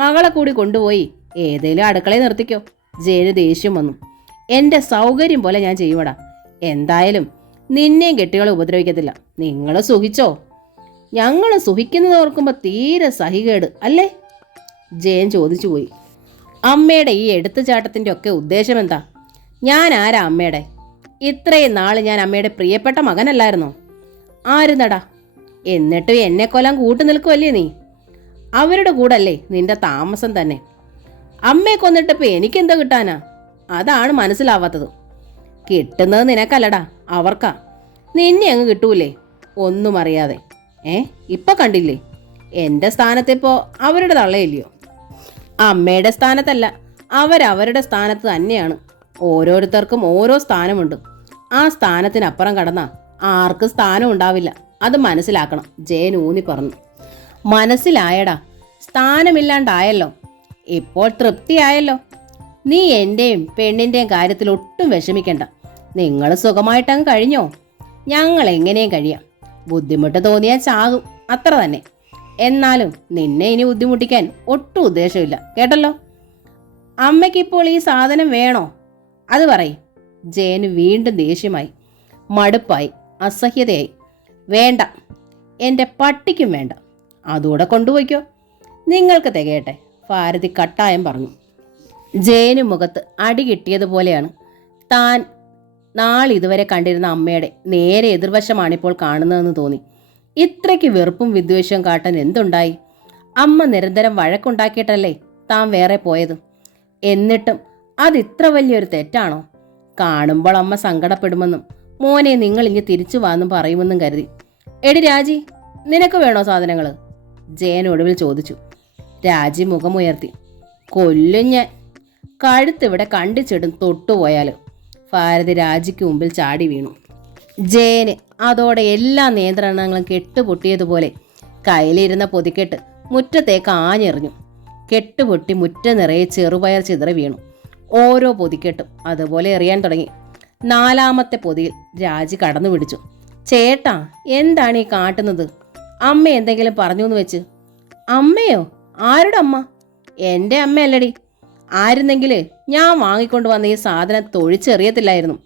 മകളെ കൂടി കൊണ്ടുപോയി ഏതേലും അടുക്കളയിൽ നിർത്തിക്കോ. ജയന് ദേഷ്യം വന്നു. എൻ്റെ സൗകര്യം പോലെ ഞാൻ ചെയ്യുമടാ. എന്തായാലും നിന്നെയും കെട്ടികളെ ഉപദ്രവിക്കത്തില്ല. നിങ്ങൾ സുഖിച്ചോ. ഞങ്ങൾ സുഖിക്കുന്നത് ഓർക്കുമ്പോൾ തീരെ സഹികേട് അല്ലേ? ജയൻ ചോദിച്ചു പോയി. അമ്മയുടെ ഈ എടുത്തുചാട്ടത്തിൻ്റെ ഒക്കെ ഉദ്ദേശം എന്താ? ഞാൻ ആരാ അമ്മയുടെ? ഇത്രയും നാൾ ഞാൻ അമ്മയുടെ പ്രിയപ്പെട്ട മകനല്ലായിരുന്നോ? ആരുന്നടാ? എന്നിട്ടും എന്നെ കൊല്ലാൻ കൂട്ടു നിൽക്കുമല്ലേ നീ? അവരുടെ കൂടല്ലേ നിന്റെ താമസം തന്നെ. അമ്മയെ കൊന്നിട്ടിപ്പോൾ എനിക്കെന്താ കിട്ടാനാ? അതാണ് മനസ്സിലാവാത്തത്. കിട്ടുന്നത് നിനക്കല്ലടാ, അവർക്കാ. നിന്നെ അങ്ങ് കിട്ടൂലേ ഒന്നും അറിയാതെ. ഇപ്പം കണ്ടില്ലേ, എൻ്റെ സ്ഥാനത്തിപ്പോൾ അവരുടെ തള്ളയില്ലയോ? അമ്മയുടെ സ്ഥാനത്തല്ല, അവരവരുടെ സ്ഥാനത്ത് തന്നെയാണ്. ഓരോരുത്തർക്കും ഓരോ സ്ഥാനമുണ്ട്. ആ സ്ഥാനത്തിനപ്പുറം കടന്നാൽ ആർക്കും സ്ഥാനം ഉണ്ടാവില്ല. അത് മനസ്സിലാക്കണം. ജയൻ ഊന്നി പറഞ്ഞു. മനസ്സിലായടാ, സ്ഥാനമില്ലാണ്ടായല്ലോ. ഇപ്പോൾ തൃപ്തിയായല്ലോ. നീ എൻ്റെയും പെണ്ണിൻ്റെയും കാര്യത്തിൽ ഒട്ടും വിഷമിക്കണ്ട. നിങ്ങൾ സുഖമായിട്ടങ്ങ് കഴിഞ്ഞോ. ഞങ്ങൾ എങ്ങനെയും കഴിയാം. ബുദ്ധിമുട്ട് തോന്നിയാൽ ചാകും, അത്ര തന്നെ. എന്നാലും നിന്നെ ഇനി ബുദ്ധിമുട്ടിക്കാൻ ഒട്ടും ഉദ്ദേശമില്ല, കേട്ടല്ലോ. അമ്മയ്ക്കിപ്പോൾ ഈ സാധനം വേണോ? അത് പറയും. ജയന് വീണ്ടും ദേഷ്യമായി, മടുപ്പായി, അസഹ്യതയായി. വേണ്ട, എൻ്റെ പട്ടിക്കും വേണ്ട. അതുകൂടെ കൊണ്ടുപോയിക്കോ. നിങ്ങൾക്ക് തികയട്ടെ, ഭാരതി കട്ടായം പറഞ്ഞു. ജയന് മുഖത്ത് അടി കിട്ടിയതുപോലെയാണ്. താൻ നാളിതുവരെ കണ്ടിരുന്ന അമ്മയുടെ നേരെ എതിർവശമാണിപ്പോൾ കാണുന്നതെന്ന് തോന്നി. ഇത്രയ്ക്ക് വെറുപ്പും വിദ്വേഷവും കാട്ടാൻ എന്തുണ്ടായി? അമ്മ നിരന്തരം വഴക്കുണ്ടാക്കിയിട്ടല്ലേ താൻ വേറെ പോയത്. എന്നിട്ടും അതിത്ര വലിയൊരു തെറ്റാണോ? കാണുമ്പോൾ അമ്മ സങ്കടപ്പെടുമെന്നും മോനെ നിങ്ങൾ ഇങ്ങ് തിരിച്ചു വാന്നും പറയുമെന്നും കരുതി. എടി രാജി, നിനക്ക് വേണോ സാധനങ്ങൾ? ജയൻ ഒടുവിൽ ചോദിച്ചു. രാജി മുഖമുയർത്തി. കൊല്ലും ഞാൻ. കഴുത്തിവിടെ കണ്ടിച്ചിടും തൊട്ടുപോയാൽ. ഭാരതി രാജിക്ക് മുമ്പിൽ ചാടി വീണു. ജയന് അതോടെ എല്ലാ നിയന്ത്രണങ്ങളും കെട്ടുപൊട്ടിയതുപോലെ കയ്യിലിരുന്ന പൊതിക്കെട്ട് മുറ്റത്തേക്ക് ആഞ്ഞെറിഞ്ഞു. കെട്ടുപൊട്ടി മുറ്റം നിറയെ ചെറുപയർ ചിതറി വീണു. ഓരോ പൊതിക്കെട്ടും അതുപോലെ എറിയാൻ തുടങ്ങി. 4ാമത്തെ പൊതിയിൽ രാജി കടന്നു പിടിച്ചു. ചേട്ടാ, എന്താണ് ഈ കാട്ടുന്നത്? അമ്മ എന്തെങ്കിലും പറഞ്ഞു എന്ന് വെച്ച്? അമ്മയോ? ആരുടെ അമ്മ? എൻ്റെ അമ്മയല്ലടി. ആയിരുന്നെങ്കിൽ ഞാൻ വാങ്ങിക്കൊണ്ട് വന്ന ഈ സാധനം തൊഴിച്ചെറിയത്തില്ലായിരുന്നു.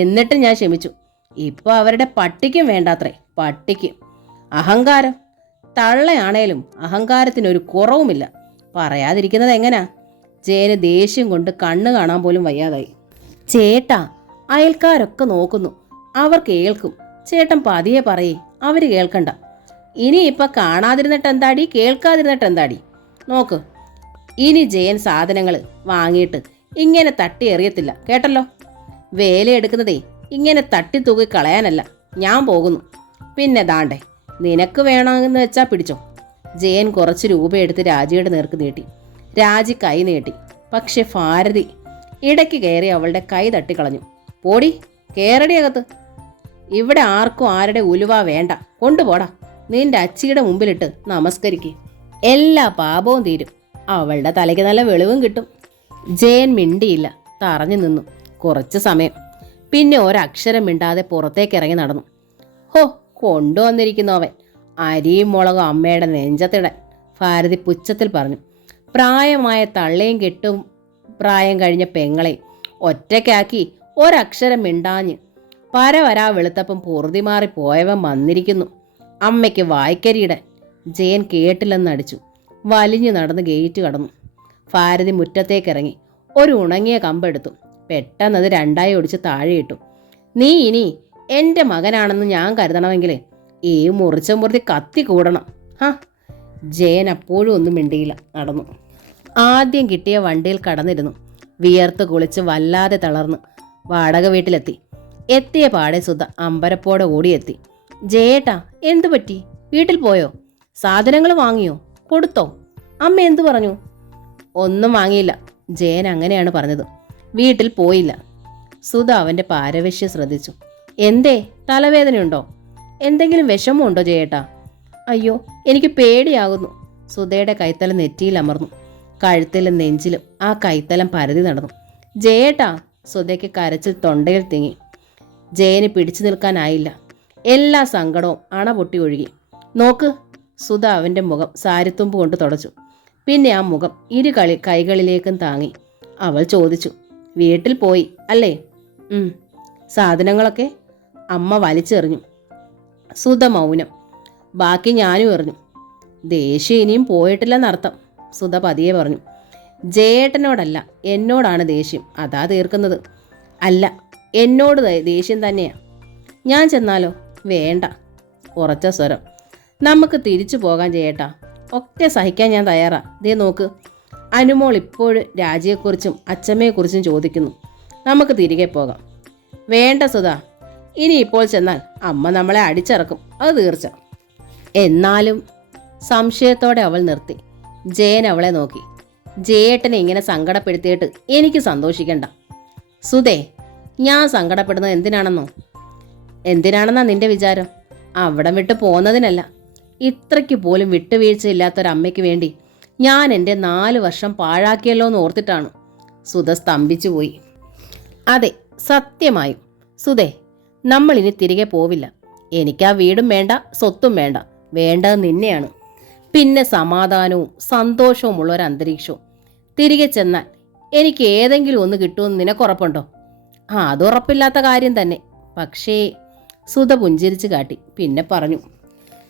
എന്നിട്ടും ഞാൻ ക്ഷമിച്ചു. ഇപ്പോൾ അവരുടെ പട്ടിക്കും വേണ്ടാത്രേ. പട്ടിക്ക് അഹങ്കാരം. തള്ളയാണേലും അഹങ്കാരത്തിനൊരു കുറവുമില്ല. പറയാതിരിക്കുന്നത് എങ്ങനാ? ജയന് ദേഷ്യം കൊണ്ട് കണ്ണ് കാണാൻ പോലും വയ്യാതായി. ചേട്ടാ, അയൽക്കാരൊക്കെ നോക്കുന്നു, അവർ കേൾക്കും. ചേട്ടൻ പതിയെ പറയേ, അവര് കേൾക്കണ്ട. ഇനിയിപ്പോൾ കാണാതിരുന്നിട്ട് എന്താടി, കേൾക്കാതിരുന്നിട്ട് എന്താടി? നോക്ക്, ഇനി ജയൻ സാധനങ്ങൾ വാങ്ങിയിട്ട് ഇങ്ങനെ തട്ടി എറിയത്തില്ല, കേട്ടല്ലോ. വേലയെടുക്കുന്നതേ ഇങ്ങനെ തട്ടി തൂക്കി കളയാനല്ല. ഞാൻ പോകുന്നു. പിന്നെ ദാണ്ടേ, നിനക്ക് വേണമെന്ന് വെച്ചാൽ പിടിച്ചോ. ജയൻ കുറച്ച് രൂപ എടുത്ത് രാജിയുടെ നേർക്ക് നീട്ടി. രാജി കൈ നീട്ടി. പക്ഷെ ഭാരതി ഇടയ്ക്ക് കയറി അവളുടെ കൈ തട്ടിക്കളഞ്ഞു. പോടി, കേറടി അകത്ത്. ഇവിടെ ആർക്കും ആരുടെ ഉലുവ വേണ്ട, കൊണ്ടുപോടാ. നിന്റെ അച്ചിയുടെ മുമ്പിലിട്ട് നമസ്കരിക്ക്, എല്ലാ പാപവും തീരും. അവളുടെ തലയ്ക്ക് നല്ല വെളിവും കിട്ടും. ജയൻ മിണ്ടിയില്ല, തറഞ്ഞു നിന്നു കുറച്ച് സമയം. പിന്നെ ഒരക്ഷരം മിണ്ടാതെ പുറത്തേക്ക് ഇറങ്ങി നടന്നു. ഹോ, കൊണ്ടുവന്നിരിക്കുന്നു അവൻ, അരിയും മുളകും അമ്മയുടെ നെഞ്ചത്തിടാൻ, ഭാരതി പുച്ഛത്തിൽ പറഞ്ഞു. പ്രായമായ തള്ളയും കെട്ടും പ്രായം കഴിഞ്ഞ പെങ്ങളെ ഒറ്റയ്ക്കാക്കി ഒരക്ഷരം മിണ്ടാഞ്ഞ് പരവരാ വെളുത്തപ്പം പൊറുതി മാറി പോയവൻ വന്നിരിക്കുന്നു അമ്മയ്ക്ക് വായ്ക്കരിയിടാൻ. ജയൻ കേട്ടില്ലെന്നടിച്ചു. വലിഞ്ഞു നടന്ന് ഗേറ്റ് കടന്നു. ഭാരതി മുറ്റത്തേക്കിറങ്ങി ഒരു ഉണങ്ങിയ കമ്പെടുത്തു. പെട്ടെന്നത് രണ്ടായി ഒടിച്ച് താഴെയിട്ടു. നീ ഇനി എൻ്റെ മകനാണെന്ന് ഞാൻ കരുതണമെങ്കിൽ ഈ മുറിച്ച മുറിച്ച് കത്തി കൂടണം. ഹാ, ജയൻ അപ്പോഴും ഒന്നും മിണ്ടിയില്ല, നടന്നു. ആദ്യം കിട്ടിയ വണ്ടിയിൽ കടന്നിരുന്നു. വിയർത്ത് കുളിച്ച് വല്ലാതെ തളർന്ന് വാടക വീട്ടിലെത്തി. എത്തിയ പാടെ സുധ അമ്പരപ്പോടെ ഓടിയെത്തി. ജയേട്ടാ, എന്തു പറ്റി? വീട്ടിൽ പോയോ? സാധനങ്ങൾ വാങ്ങിയോ? കൊടുത്തോ? അമ്മ എന്തു പറഞ്ഞു? ഒന്നും വാങ്ങിയില്ല. ജയൻ അങ്ങനെയാണ് പറഞ്ഞത്. വീട്ടിൽ പോയില്ല. സുധ അവൻ്റെ പാരവശ്യം ശ്രദ്ധിച്ചു. എന്തേ, തലവേദനയുണ്ടോ? എന്തെങ്കിലും വിഷമമുണ്ടോ ജയേട്ടാ? അയ്യോ, എനിക്ക് പേടിയാകുന്നു. സുധയുടെ കൈത്തലം നെറ്റിയിൽ അമർന്നു. കഴുത്തിലും നെഞ്ചിലും ആ കൈത്തലം പരതി നടന്നു. ജയേട്ടാ, സുധയ്ക്ക് കരച്ചിൽ തൊണ്ടയിൽ തിങ്ങി. ജയന് പിടിച്ചു നിൽക്കാനായില്ല. എല്ലാ സങ്കടവും അണ പൊട്ടി ഒഴുകി. നോക്ക്, സുധ അവൻ്റെ മുഖം സാരിത്തുമ്പ് കൊണ്ട് തുടച്ചു. പിന്നെ ആ മുഖം കൈകളിലേക്കും താങ്ങി. അവൾ ചോദിച്ചു, വീട്ടിൽ പോയി അല്ലേ? സാധനങ്ങളൊക്കെ? അമ്മ വലിച്ചെറിഞ്ഞു. സുധ മൗനം. ബാക്കി ഞാനും എറിഞ്ഞു. ദേഷ്യം ഇനിയും പോയിട്ടില്ലെന്നർത്ഥം, സുധ പതിയെ പറഞ്ഞു. ജയേട്ടനോടല്ല, എന്നോടാണ് ദേഷ്യം, അതാ തീർക്കുന്നത്. അല്ല, എന്നോട് ദേഷ്യം തന്നെയാ. ഞാൻ ചെന്നാലോ? വേണ്ട. ഉറച്ച സ്വരം. നമുക്ക് തിരിച്ചു പോകാൻ ജയേട്ടാ, ഒക്കെ സഹിക്കാൻ ഞാൻ തയ്യാറാ. ദേ നോക്ക്, അനുമോൾ ഇപ്പോഴും രാജിയെക്കുറിച്ചും അച്ചമ്മയെക്കുറിച്ചും ചോദിക്കുന്നു. നമുക്ക് തിരികെ പോകാം. വേണ്ട സുധ, ഇനി ഇപ്പോൾ ചെന്നാൽ അമ്മ നമ്മളെ അടിച്ചിറക്കും, അത് തീർച്ച. എന്നാലും സംശയത്തോടെ അവൾ നിർത്തി. ജയൻ അവളെ നോക്കി. ജയേട്ടനെ ഇങ്ങനെ സങ്കടപ്പെടുത്തിയിട്ട് എനിക്ക് സന്തോഷിക്കണ്ട. സുധേ, ഞാൻ സങ്കടപ്പെടുന്നത് എന്തിനാണെന്നാ നിന്റെ വിചാരം? അവിടം വിട്ട് പോകുന്നതിനല്ല. ഇത്രയ്ക്ക് പോലും വിട്ടുവീഴ്ചയില്ലാത്തൊരമ്മയ്ക്ക് വേണ്ടി ഞാൻ എൻ്റെ 4 വർഷം പാഴാക്കിയല്ലോ എന്ന് ഓർത്തിട്ടാണ്. സുധ സ്തംഭിച്ചു പോയി. അതെ, സത്യമായും സുധേ, നമ്മളിനി തിരികെ പോവില്ല. എനിക്കാ വീടും വേണ്ട, സ്വത്തും വേണ്ട. വേണ്ടത് നിന്നെയാണ്. പിന്നെ സമാധാനവും സന്തോഷവുമുള്ള ഒരു അന്തരീക്ഷവും. തിരികെ ചെന്നാൽ എനിക്ക് ഏതെങ്കിലും ഒന്ന് കിട്ടുമെന്ന് നിനക്കുറപ്പുണ്ടോ? അത് ഉറപ്പില്ലാത്ത കാര്യം തന്നെ. പക്ഷേ സുധ പുഞ്ചിരിച്ച് കാട്ടി. പിന്നെ പറഞ്ഞു,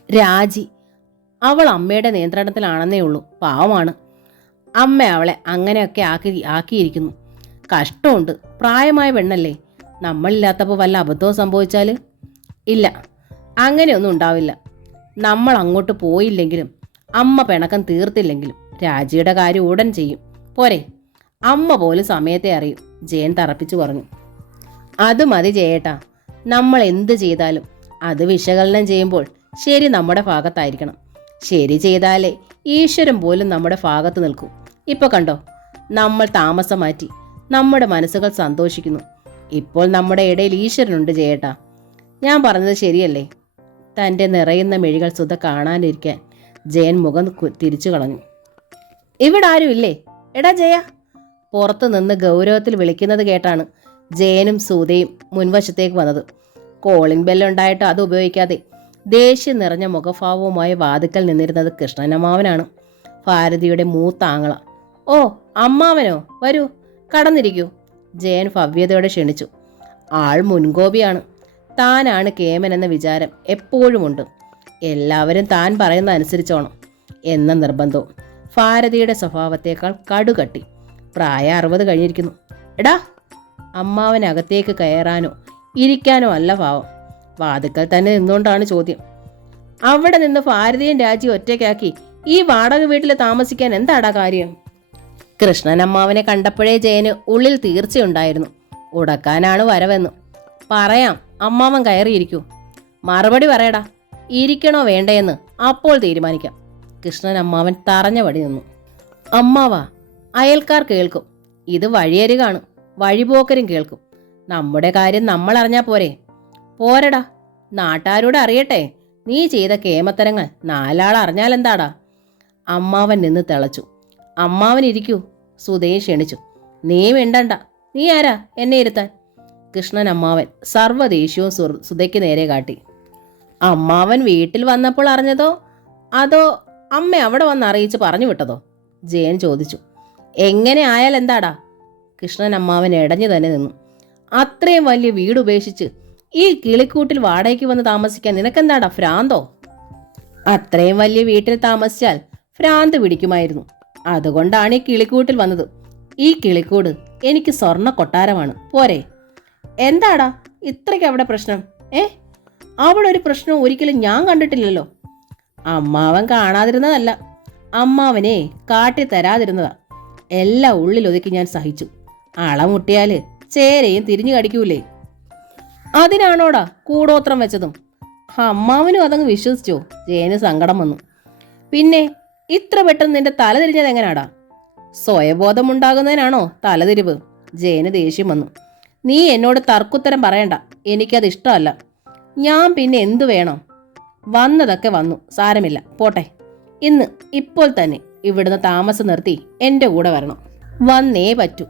രാജി അവൾ അമ്മയുടെ നിയന്ത്രണത്തിലാണെന്നേ ഉള്ളൂ. പാവമാണ്. അമ്മ അവളെ അങ്ങനെയൊക്കെ ആക്കിയിരിക്കുന്നു. കഷ്ടമുണ്ട്. പ്രായമായ പെണ്ണല്ലേ. നമ്മളില്ലാത്തപ്പോൾ വല്ല അബദ്ധവും സംഭവിച്ചാൽ? ഇല്ല, അങ്ങനെയൊന്നും ഉണ്ടാവില്ല. നമ്മൾ അങ്ങോട്ട് പോയില്ലെങ്കിലും അമ്മ പിണക്കം തീർത്തില്ലെങ്കിലും രാജിയുടെ കാര്യം ഉടൻ ചെയ്യും. പോരെ? അമ്മ പോലും സമയത്തെ അറിയും, ജയൻ തറപ്പിച്ചു പറഞ്ഞു. അത് മതി ജയേട്ടാ. നമ്മൾ എന്ത് ചെയ്താലും അത് വിശകലനം ചെയ്യുമ്പോൾ ശരി നമ്മുടെ ഭാഗത്തായിരിക്കണം. ശരി ചെയ്താലേ ഈശ്വരൻ പോലും നമ്മുടെ ഭാഗത്ത് നിൽക്കൂ. ഇപ്പോൾ കണ്ടോ, നമ്മൾ താമസം മാറ്റി, നമ്മുടെ മനസ്സുകൾ സന്തോഷിക്കുന്നു. ഇപ്പോൾ നമ്മുടെ ഇടയിൽ ഈശ്വരനുണ്ട് ജയേട്ടാ. ഞാൻ പറഞ്ഞത് ശരിയല്ലേ? തൻ്റെ നിറയുന്ന മിഴികൾ സുധ കാണാനിരിക്കാൻ ജയൻ മുഖം തിരിച്ചു കളഞ്ഞു. ഇവിടെ ആരും ഇല്ലേ? എടാ ജയ! പുറത്തു നിന്ന് ഗൗരവത്തിൽ വിളിക്കുന്നത് കേട്ടാണ് ജയനും സുധയും മുൻവശത്തേക്ക് വന്നത്. കോളിംഗ് ബെല്ലുണ്ടായിട്ട് അത് ഉപയോഗിക്കാതെ ദേഷ്യം നിറഞ്ഞ മുഖഭാവവുമായി വാതിക്കൽ നിന്നിരുന്നത് കൃഷ്ണനമ്മാവനാണ്, ഭാരതിയുടെ മൂത്ത ആങ്ങള. ഓ, അമ്മാവനോ? വരൂ, കടന്നിരിക്കൂ. ജയൻ ഭവ്യതയോടെ ക്ഷണിച്ചു. ആൾ മുൻകോപിയാണ്. താനാണ് കേമൻ എന്ന വിചാരം എപ്പോഴുമുണ്ട്. എല്ലാവരും താൻ പറയുന്ന അനുസരിച്ചോണം എന്ന നിർബന്ധവും. ഭാരതിയുടെ സ്വഭാവത്തേക്കാൾ കടുകട്ടി. പ്രായം 60 കഴിഞ്ഞിരിക്കുന്നു. എടാ! അമ്മാവനകത്തേക്ക് കയറാനോ ഇരിക്കാനോ അല്ല ഭാവം. വാതുക്കൽ തന്നെ നിന്നുകൊണ്ടാണ് ചോദ്യം. അവിടെ നിന്ന് ഭാരതീയൻ രാജ്യം ഒറ്റയ്ക്കാക്കി ഈ വാടക വീട്ടിൽ താമസിക്കാൻ എന്താടാ കാര്യം? കൃഷ്ണൻ അമ്മാവനെ കണ്ടപ്പോഴേ ജയന് ഉള്ളിൽ തീർച്ചയുണ്ടായിരുന്നു, ഉടക്കാനാണ് വരവെന്ന്. പറയാം, അമ്മാവൻ കയറിയിരിക്കൂ. മറുപടി പറയടാ, ഇരിക്കണോ വേണ്ടയെന്ന് അപ്പോൾ തീരുമാനിക്കാം. കൃഷ്ണൻ അമ്മാവൻ തറഞ്ഞ വടി നിന്നു. അമ്മാവാ, അയൽക്കാർ കേൾക്കും. ഇത് വഴിയരികാണ്, വഴിപോക്കരും കേൾക്കും. നമ്മുടെ കാര്യം നമ്മൾ അറിഞ്ഞാ പോരെ? പോരടാ, നാട്ടാരോട് അറിയട്ടെ. നീ ചെയ്ത കേമത്തരങ്ങൾ നാലാൾ അറിഞ്ഞാലെന്താടാ? അമ്മാവൻ നിന്ന് തിളച്ചു. അമ്മാവൻ ഇരിക്കൂ, സുധയെ ക്ഷണിച്ചു. നീ മിണ്ടണ്ട. നീ ആരാ എന്നെ ഇരുത്താൻ? കൃഷ്ണൻ അമ്മാവൻ സർവ്വദേഷ്യവും സുധയ്ക്ക് നേരെ കാട്ടി. അമ്മാവൻ വീട്ടിൽ വന്നപ്പോൾ അറിഞ്ഞതോ അതോ അമ്മ അവിടെ വന്ന് അറിയിച്ച് പറഞ്ഞു വിട്ടതോ? ജയൻ ചോദിച്ചു. എങ്ങനെ ആയാൽ എന്താടാ? കൃഷ്ണൻ അമ്മാവൻ ഇടഞ്ഞു തന്നെ നിന്നു. അത്രയും വലിയ വീട് ഉപേക്ഷിച്ച് ഈ കിളിക്കൂട്ടിൽ വാടകയ്ക്ക് വന്ന് താമസിക്കാൻ നിനക്കെന്താടാ, ഭ്രാന്തോ? അത്രയും വലിയ വീട്ടിൽ താമസിച്ചാൽ ഭ്രാന്ത് പിടിക്കുമായിരുന്നു. അതുകൊണ്ടാണ് ഈ കിളിക്കൂട്ടിൽ വന്നത്. ഈ കിളിക്കൂട് എനിക്ക് സ്വർണ്ണ കൊട്ടാരമാണ്, പോരെ? എന്താടാ ഇത്രയ്ക്ക് അവിടെ പ്രശ്നം? അവിടെ ഒരു പ്രശ്നവും ഒരിക്കലും ഞാൻ കണ്ടിട്ടില്ലല്ലോ. അമ്മാവൻ കാണാതിരുന്നതല്ല, അമ്മാവനെ കാട്ടിത്തരാതിരുന്നതാ. എല്ലാം ഉള്ളിലൊതുക്കി ഞാൻ സഹിച്ചു. അളമുട്ടിയാല് ചേരയും തിരിഞ്ഞു കടിക്കൂലേ? അതിനാണോടാ കൂടോത്രം വെച്ചതും? അമ്മാവനും അതങ്ങ് വിശ്വസിച്ചോ? ജയന് സങ്കടം വന്നു. പിന്നെ ഇത്ര പെട്ടെന്ന് നിന്റെ തല തിരിഞ്ഞത് എങ്ങനാടാ? സ്വയബോധമുണ്ടാകുന്നതിനാണോ തലതിരിവ്? ജയന് ദേഷ്യം വന്നു. നീ എന്നോട് തർക്കുത്തരം പറയണ്ട, എനിക്കത് ഇഷ്ടമല്ല. ഞാൻ പിന്നെ എന്തു വേണം? വന്നതൊക്കെ വന്നു, സാരമില്ല, പോട്ടെ. ഇപ്പോൾ തന്നെ ഇവിടുന്ന് താമസം നിർത്തി എൻ്റെ കൂടെ വരണം. വന്നേ പറ്റൂ.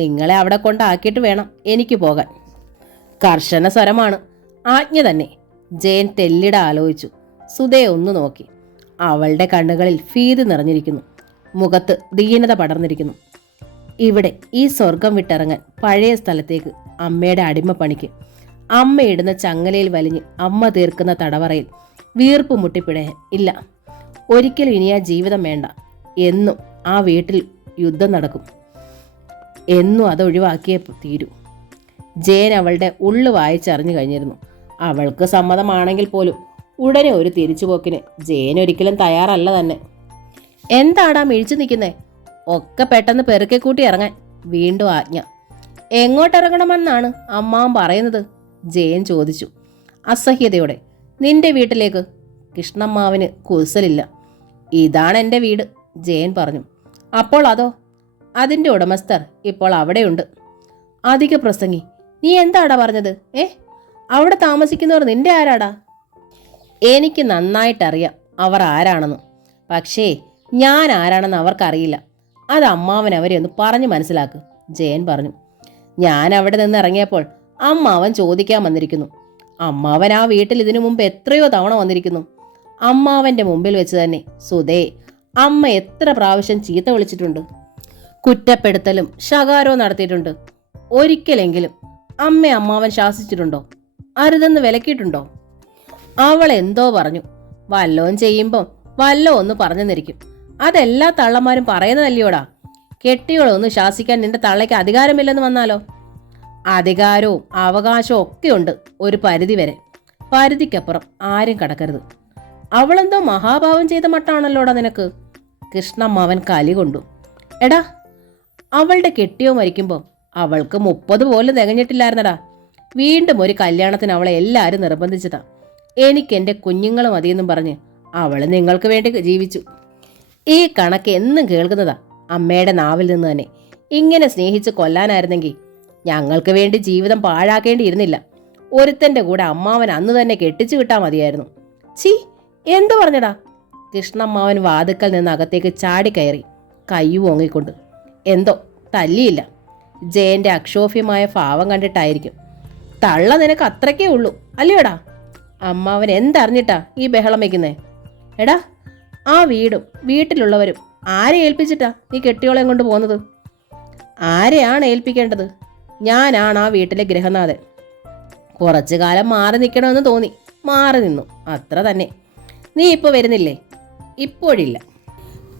നിങ്ങളെ അവിടെ കൊണ്ടാക്കിയിട്ട് വേണം എനിക്ക് പോകാൻ. കർശന സ്വരമാണ്, ആജ്ഞ തന്നെ. ജയൻ തെല്ലിട ആലോചിച്ചു. സുധയെ ഒന്ന് നോക്കി. അവളുടെ കണ്ണുകളിൽ ഭീതി നിറഞ്ഞിരിക്കുന്നു, മുഖത്ത് ദീനത പടർന്നിരിക്കുന്നു. ഇവിടെ ഈ സ്വർഗം വിട്ടിറങ്ങാൻ പഴയ സ്ഥലത്തേക്ക്, അമ്മയുടെ അടിമപ്പണിക്ക്, അമ്മയിടുന്ന ചങ്ങലയിൽ വലിഞ്ഞ് അമ്മ തീർക്കുന്ന തടവറയിൽ വീർപ്പ് മുട്ടിപ്പിടയാൻ ഇല്ല. ഒരിക്കലും ഇനി ആ ജീവിതം വേണ്ട. എന്നും ആ വീട്ടിൽ യുദ്ധം നടക്കും. എന്നും അത് ഒഴിവാക്കിയേ തീരൂ. ജയൻ അവളുടെ ഉള്ളു വായിച്ചറിഞ്ഞു കഴിഞ്ഞിരുന്നു. അവൾക്ക് സമ്മതമാണെങ്കിൽ പോലും ഉടനെ ഒരു തിരിച്ചുപോക്കിന് ജയൻ ഒരിക്കലും തയ്യാറല്ല തന്നെ. എന്താടാ മിഴിച്ചു നിൽക്കുന്നേ? ഒക്കെ പെട്ടെന്ന് പെറുക്കെ കൂട്ടി ഇറങ്ങാൻ. വീണ്ടും ആജ്ഞ. എങ്ങോട്ടിറങ്ങണമെന്നാണ് അമ്മാവൻ പറയുന്നത്? ജയൻ ചോദിച്ചു അസഹ്യതയോടെ. നിന്റെ വീട്ടിലേക്ക്. കൃഷ്ണമ്മാവന് കുസലില്ല. ഇതാണ് എൻ്റെ വീട്, ജയൻ പറഞ്ഞു. അപ്പോൾ അതോ? അതിൻ്റെ ഉടമസ്ഥർ ഇപ്പോൾ അവിടെയുണ്ട്. അധിക പ്രസംഗി, നീ എന്താടാ പറഞ്ഞത്? അവിടെ താമസിക്കുന്നവർ നിന്റെ ആരാടാ? എനിക്ക് നന്നായിട്ടറിയാം അവർ ആരാണെന്ന്. പക്ഷേ ഞാൻ ആരാണെന്ന് അവർക്കറിയില്ല. അത് അമ്മാവൻ അവരെ ഒന്ന് പറഞ്ഞു മനസ്സിലാക്ക്, ജയൻ പറഞ്ഞു. ഞാൻ അവിടെ നിന്ന് ഇറങ്ങിയപ്പോൾ അമ്മാവൻ ചോദിക്കാൻ വന്നിരിക്കുന്നു. അമ്മാവൻ ആ വീട്ടിൽ ഇതിനു മുമ്പ് എത്രയോ തവണ വന്നിരിക്കുന്നു. അമ്മാവൻ്റെ മുമ്പിൽ വെച്ച് തന്നെ സുധയെ അമ്മ എത്ര പ്രാവശ്യം ചീത്ത വിളിച്ചിട്ടുണ്ട്. കുറ്റപ്പെടുത്തലും ശകാരവും നടത്തിയിട്ടുണ്ട്. ഒരിക്കലെങ്കിലും അമ്മാവൻ ശാസിച്ചിട്ടുണ്ടോ? അരുതെന്ന് വിലക്കിയിട്ടുണ്ടോ? അവൾ എന്തോ പറഞ്ഞു. വല്ലോം ചെയ്യുമ്പം വല്ലോ ഒന്ന് പറഞ്ഞു നിരിക്കും. അതെല്ലാ തള്ളമാരും പറയുന്നതല്ലയോടാ. കെട്ടികളൊന്ന് ശാസിക്കാൻ നിന്റെ തള്ളയ്ക്ക് അധികാരമില്ലെന്ന് വന്നാലോ? അധികാരവും അവകാശവും ഒക്കെയുണ്ട് ഒരു പരിധി വരെ. പരിധിക്കപ്പുറം ആരും കടക്കരുത്. അവളെന്തോ മഹാഭാവം ചെയ്ത മട്ടാണല്ലോടാ നിനക്ക്. കൃഷ്ണമ്മാവൻ കലി കൊണ്ടു. എടാ, അവളുടെ കെട്ടിയോ മരിക്കുമ്പോൾ അവൾക്ക് 30 പോലും തികഞ്ഞിട്ടില്ലായിരുന്നടാ. വീണ്ടും ഒരു കല്യാണത്തിന് അവളെ എല്ലാവരും നിർബന്ധിച്ചതാ. എനിക്കെൻ്റെ കുഞ്ഞുങ്ങൾ മതിയെന്നും പറഞ്ഞ് അവൾ നിങ്ങൾക്ക് വേണ്ടി ജീവിച്ചു. ഈ കണക്ക് എന്നും കേൾക്കുന്നതാ അമ്മയുടെ നാവിൽ നിന്ന് തന്നെ. ഇങ്ങനെ സ്നേഹിച്ച് കൊല്ലാനായിരുന്നെങ്കിൽ ഞങ്ങൾക്ക് വേണ്ടി ജീവിതം പാഴാക്കേണ്ടിയിരുന്നില്ല. ഒരുത്തൻ്റെ കൂടെ അമ്മാവൻ അന്ന് തന്നെ കെട്ടിച്ചു വിട്ടാൽ മതിയായിരുന്നു. ചീ, എന്തു പറഞ്ഞടാ? കൃഷ്ണമ്മാവൻ വാതുക്കൽ നിന്ന് അകത്തേക്ക് ചാടിക്കയറി, കൈ ഓങ്ങിക്കൊണ്ട്. എന്തോ തല്ലിയില്ല. ജയന്റെ അക്ഷോഭ്യമായ ഭാവം കണ്ടിട്ടായിരിക്കും. തള്ള നിനക്ക് അത്രയ്ക്കേ ഉള്ളൂ അല്ലയോടാ? അമ്മാവൻ എന്തറിഞ്ഞിട്ടാ ഈ ബഹളം വയ്ക്കുന്നേ? എടാ, ആ വീടും വീട്ടിലുള്ളവരും ആരെ ഏൽപ്പിച്ചിട്ടാ നീ കെട്ടിയോളെയും കൊണ്ട് പോകുന്നത്? ആരെയാണ് ഏൽപ്പിക്കേണ്ടത്? ഞാനാണ് ആ വീട്ടിലെ ഗൃഹനാഥൻ. കുറച്ചു കാലം മാറി നിൽക്കണമെന്ന് തോന്നി, മാറി നിന്നു, അത്ര തന്നെ. നീ ഇപ്പോൾ വരുന്നില്ലേ? ഇപ്പോഴില്ല.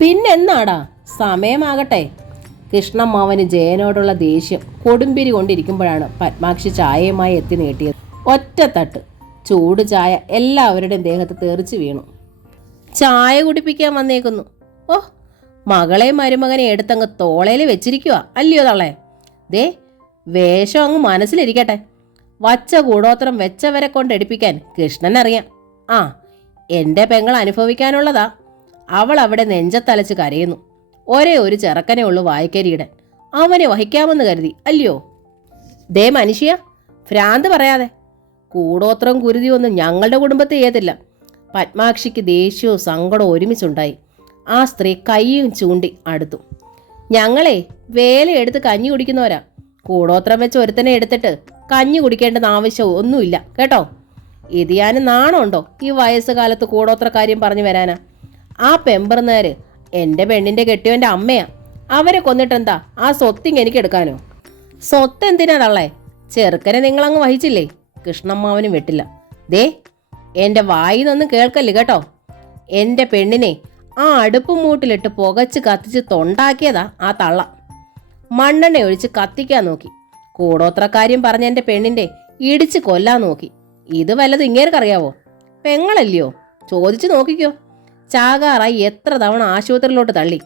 പിന്നെന്നാടാ? സമയമാകട്ടെ. കൃഷ്ണമ്മാവന് ജയനോടുള്ള ദേഷ്യം കൊടുമ്പിരി കൊണ്ടിരിക്കുമ്പോഴാണ് പത്മാക്ഷി ചായയുമായി എത്തി നീട്ടിയത്. ഒറ്റത്തട്ട് ചൂട് ചായ എല്ലാവരുടെയും ദേഹത്ത് തെറിച്ച് വീണു. ചായ കുടിപ്പിക്കാൻ വന്നേക്കുന്നു. ഓ, മകളെയും മരുമകനെ എടുത്തങ്ങ് തോളയിൽ വെച്ചിരിക്കുക അല്ലയോ തള്ളേ. ദേ, വേഷം അങ്ങ് മനസ്സിലിരിക്കട്ടെ. വച്ച കൂടോത്രം വെച്ചവരെ കൊണ്ടെടുപ്പിക്കാൻ കൃഷ്ണനറിയാം. ആ, എൻ്റെ പെങ്ങൾ അനുഭവിക്കാനുള്ളതാ. അവൾ അവിടെ നെഞ്ചത്തലച്ച് കരയുന്നു. ഒരേ ഒരു ചെറുക്കനേ ഉള്ളൂ വായിക്കരിയിടാൻ. അവനെ വഹിക്കാമെന്ന് കരുതി അല്ലയോ. ദേ മനുഷ്യ, ഭ്രാന്ത് പറയാതെ. കൂടോത്രം കുരുതിയൊന്നും ഞങ്ങളുടെ കുടുംബത്തെ ചെയ്യത്തില്ല. പത്മാക്ഷിക്ക് ദേഷ്യവും സങ്കടവും ഒരുമിച്ചുണ്ടായി. ആ സ്ത്രീ കൈയും ചൂണ്ടി അടുത്തു. ഞങ്ങളെ വേലയെടുത്ത് കഞ്ഞി കുടിക്കുന്നവരാ. കൂടോത്രം വെച്ച് ഒരുത്തനെ എടുത്തിട്ട് കഞ്ഞി കുടിക്കേണ്ടെന്ന് ആവശ്യം ഒന്നുമില്ല കേട്ടോ. ഇത് ഞാൻ നാണമുണ്ടോ ഈ വയസ്സുകാലത്ത് കൂടോത്രക്കാര്യം പറഞ്ഞു വരാനാ? ആ പെമ്പറുന്നേര് എൻ്റെ പെണ്ണിൻ്റെ കെട്ടിയവൻ്റെ അമ്മയാ. അവരെ കൊന്നിട്ടെന്താ ആ സ്വത്തിങ് എനിക്ക് എടുക്കാനോ? സ്വത്ത് എന്തിനാ തള്ളേ? ചെറുക്കനെ നിങ്ങളങ്ങ് വഹിച്ചില്ലേ? കൃഷ്ണമ്മാവനും വെട്ടില്ല. ദേ, എൻ്റെ വായിന്നൊന്നും കേൾക്കല്ലേ കേട്ടോ. എൻ്റെ പെണ്ണിനെ ആ അടുപ്പ് മൂട്ടിലിട്ട് പുകച്ച് കത്തിച്ച് തൊണ്ടാക്കിയതാ ആ തള്ള. മണ്ണെണ്ണ ഒഴിച്ച് കത്തിക്കാൻ നോക്കി. കൂടോത്രക്കാര്യം പറഞ്ഞ എൻ്റെ പെണ്ണിൻ്റെ ഇടിച്ച് കൊല്ലാൻ നോക്കി. ഇത് വല്ലതും ഇങ്ങേർക്കറിയാവോ? പെങ്ങളല്ലയോ? ചോദിച്ചു നോക്കിക്കോ. ചാകാറായി എത്ര തവണ ആശുപത്രിയിലോട്ട് തള്ളി.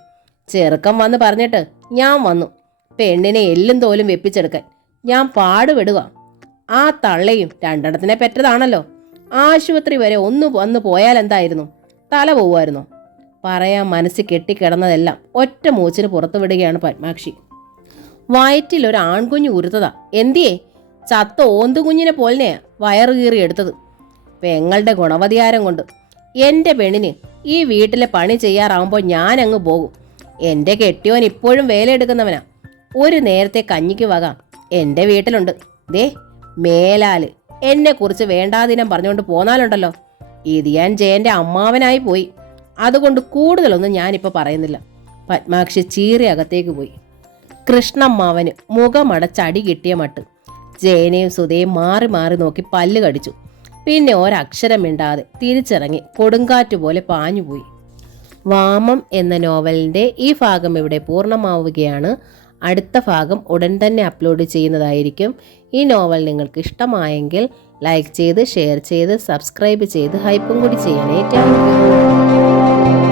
ചെറുക്കം വന്ന് പറഞ്ഞിട്ട് ഞാൻ വന്നു പെണ്ണിനെ എല്ലും തോലും വെപ്പിച്ചെടുക്കാൻ. ഞാൻ പാടുപെടുക. ആ തള്ളയും രണ്ടെണ്ണത്തിനെ പെറ്റതാണല്ലോ. ആശുപത്രി വരെ ഒന്ന് വന്നു പോയാൽ എന്തായിരുന്നു? തല പോവുമായിരുന്നോ? പറയാൻ മനസ്സിൽ കെട്ടിക്കിടന്നതെല്ലാം ഒറ്റ മൂച്ചിന് പുറത്തു വിടുകയാണ് പത്മാക്ഷി. വയറ്റിൽ ഒരു ആൺകുഞ്ഞ് ഉരുത്തതാ. എന്തിയേ? ചത്ത ഓന്തുകുഞ്ഞിനെ പോലിനെ വയറു കീറി എടുത്തത്. പെങ്ങളുടെ ഗുണവധികാരം കൊണ്ട് എൻ്റെ പെണ്ണിന് ഈ വീട്ടിലെ പണി ചെയ്യാറാവുമ്പോൾ ഞാൻ അങ്ങ് പോകും. എൻ്റെ കെട്ടിയോൻ ഇപ്പോഴും വേലയെടുക്കുന്നവനാ. ഒരു നേരത്തെ കഞ്ഞിക്ക് വക എൻ്റെ വീട്ടിലുണ്ട്. ദേ, മേലാല് എന്നെക്കുറിച്ച് വേണ്ടാതിനം പറഞ്ഞുകൊണ്ട് പോന്നാലുണ്ടല്ലോ, ഇത് ഞാൻ ജയൻ്റെ അമ്മാവനായി പോയി. അതുകൊണ്ട് കൂടുതലൊന്നും ഞാനിപ്പോൾ പറയുന്നില്ല. പത്മാക്ഷി ചീറി അകത്തേക്ക് പോയി. കൃഷ്ണമ്മാവന് മുഖമടച്ചടി കിട്ടിയ മട്ട്. ജയനെയും സുധയും മാറി മാറി നോക്കി പല്ല് കടിച്ചു. പിന്നെ ഒരക്ഷരം മിണ്ടാതെ തിരിച്ചിറങ്ങി കൊടുങ്കാറ്റ് പോലെ പാഞ്ഞുപോയി. വാമം എന്ന നോവലിൻ്റെ ഈ ഭാഗം ഇവിടെ പൂർണ്ണമാവുകയാണ്. അടുത്ത ഭാഗം ഉടൻ തന്നെ അപ്ലോഡ് ചെയ്യുന്നതായിരിക്കും. ഈ നോവൽ നിങ്ങൾക്ക് ഇഷ്ടമായെങ്കിൽ ലൈക്ക് ചെയ്ത് ഷെയർ ചെയ്ത് സബ്സ്ക്രൈബ് ചെയ്ത് ഹൈപ്പും കൂടി ചെയ്യണേ. Thank you.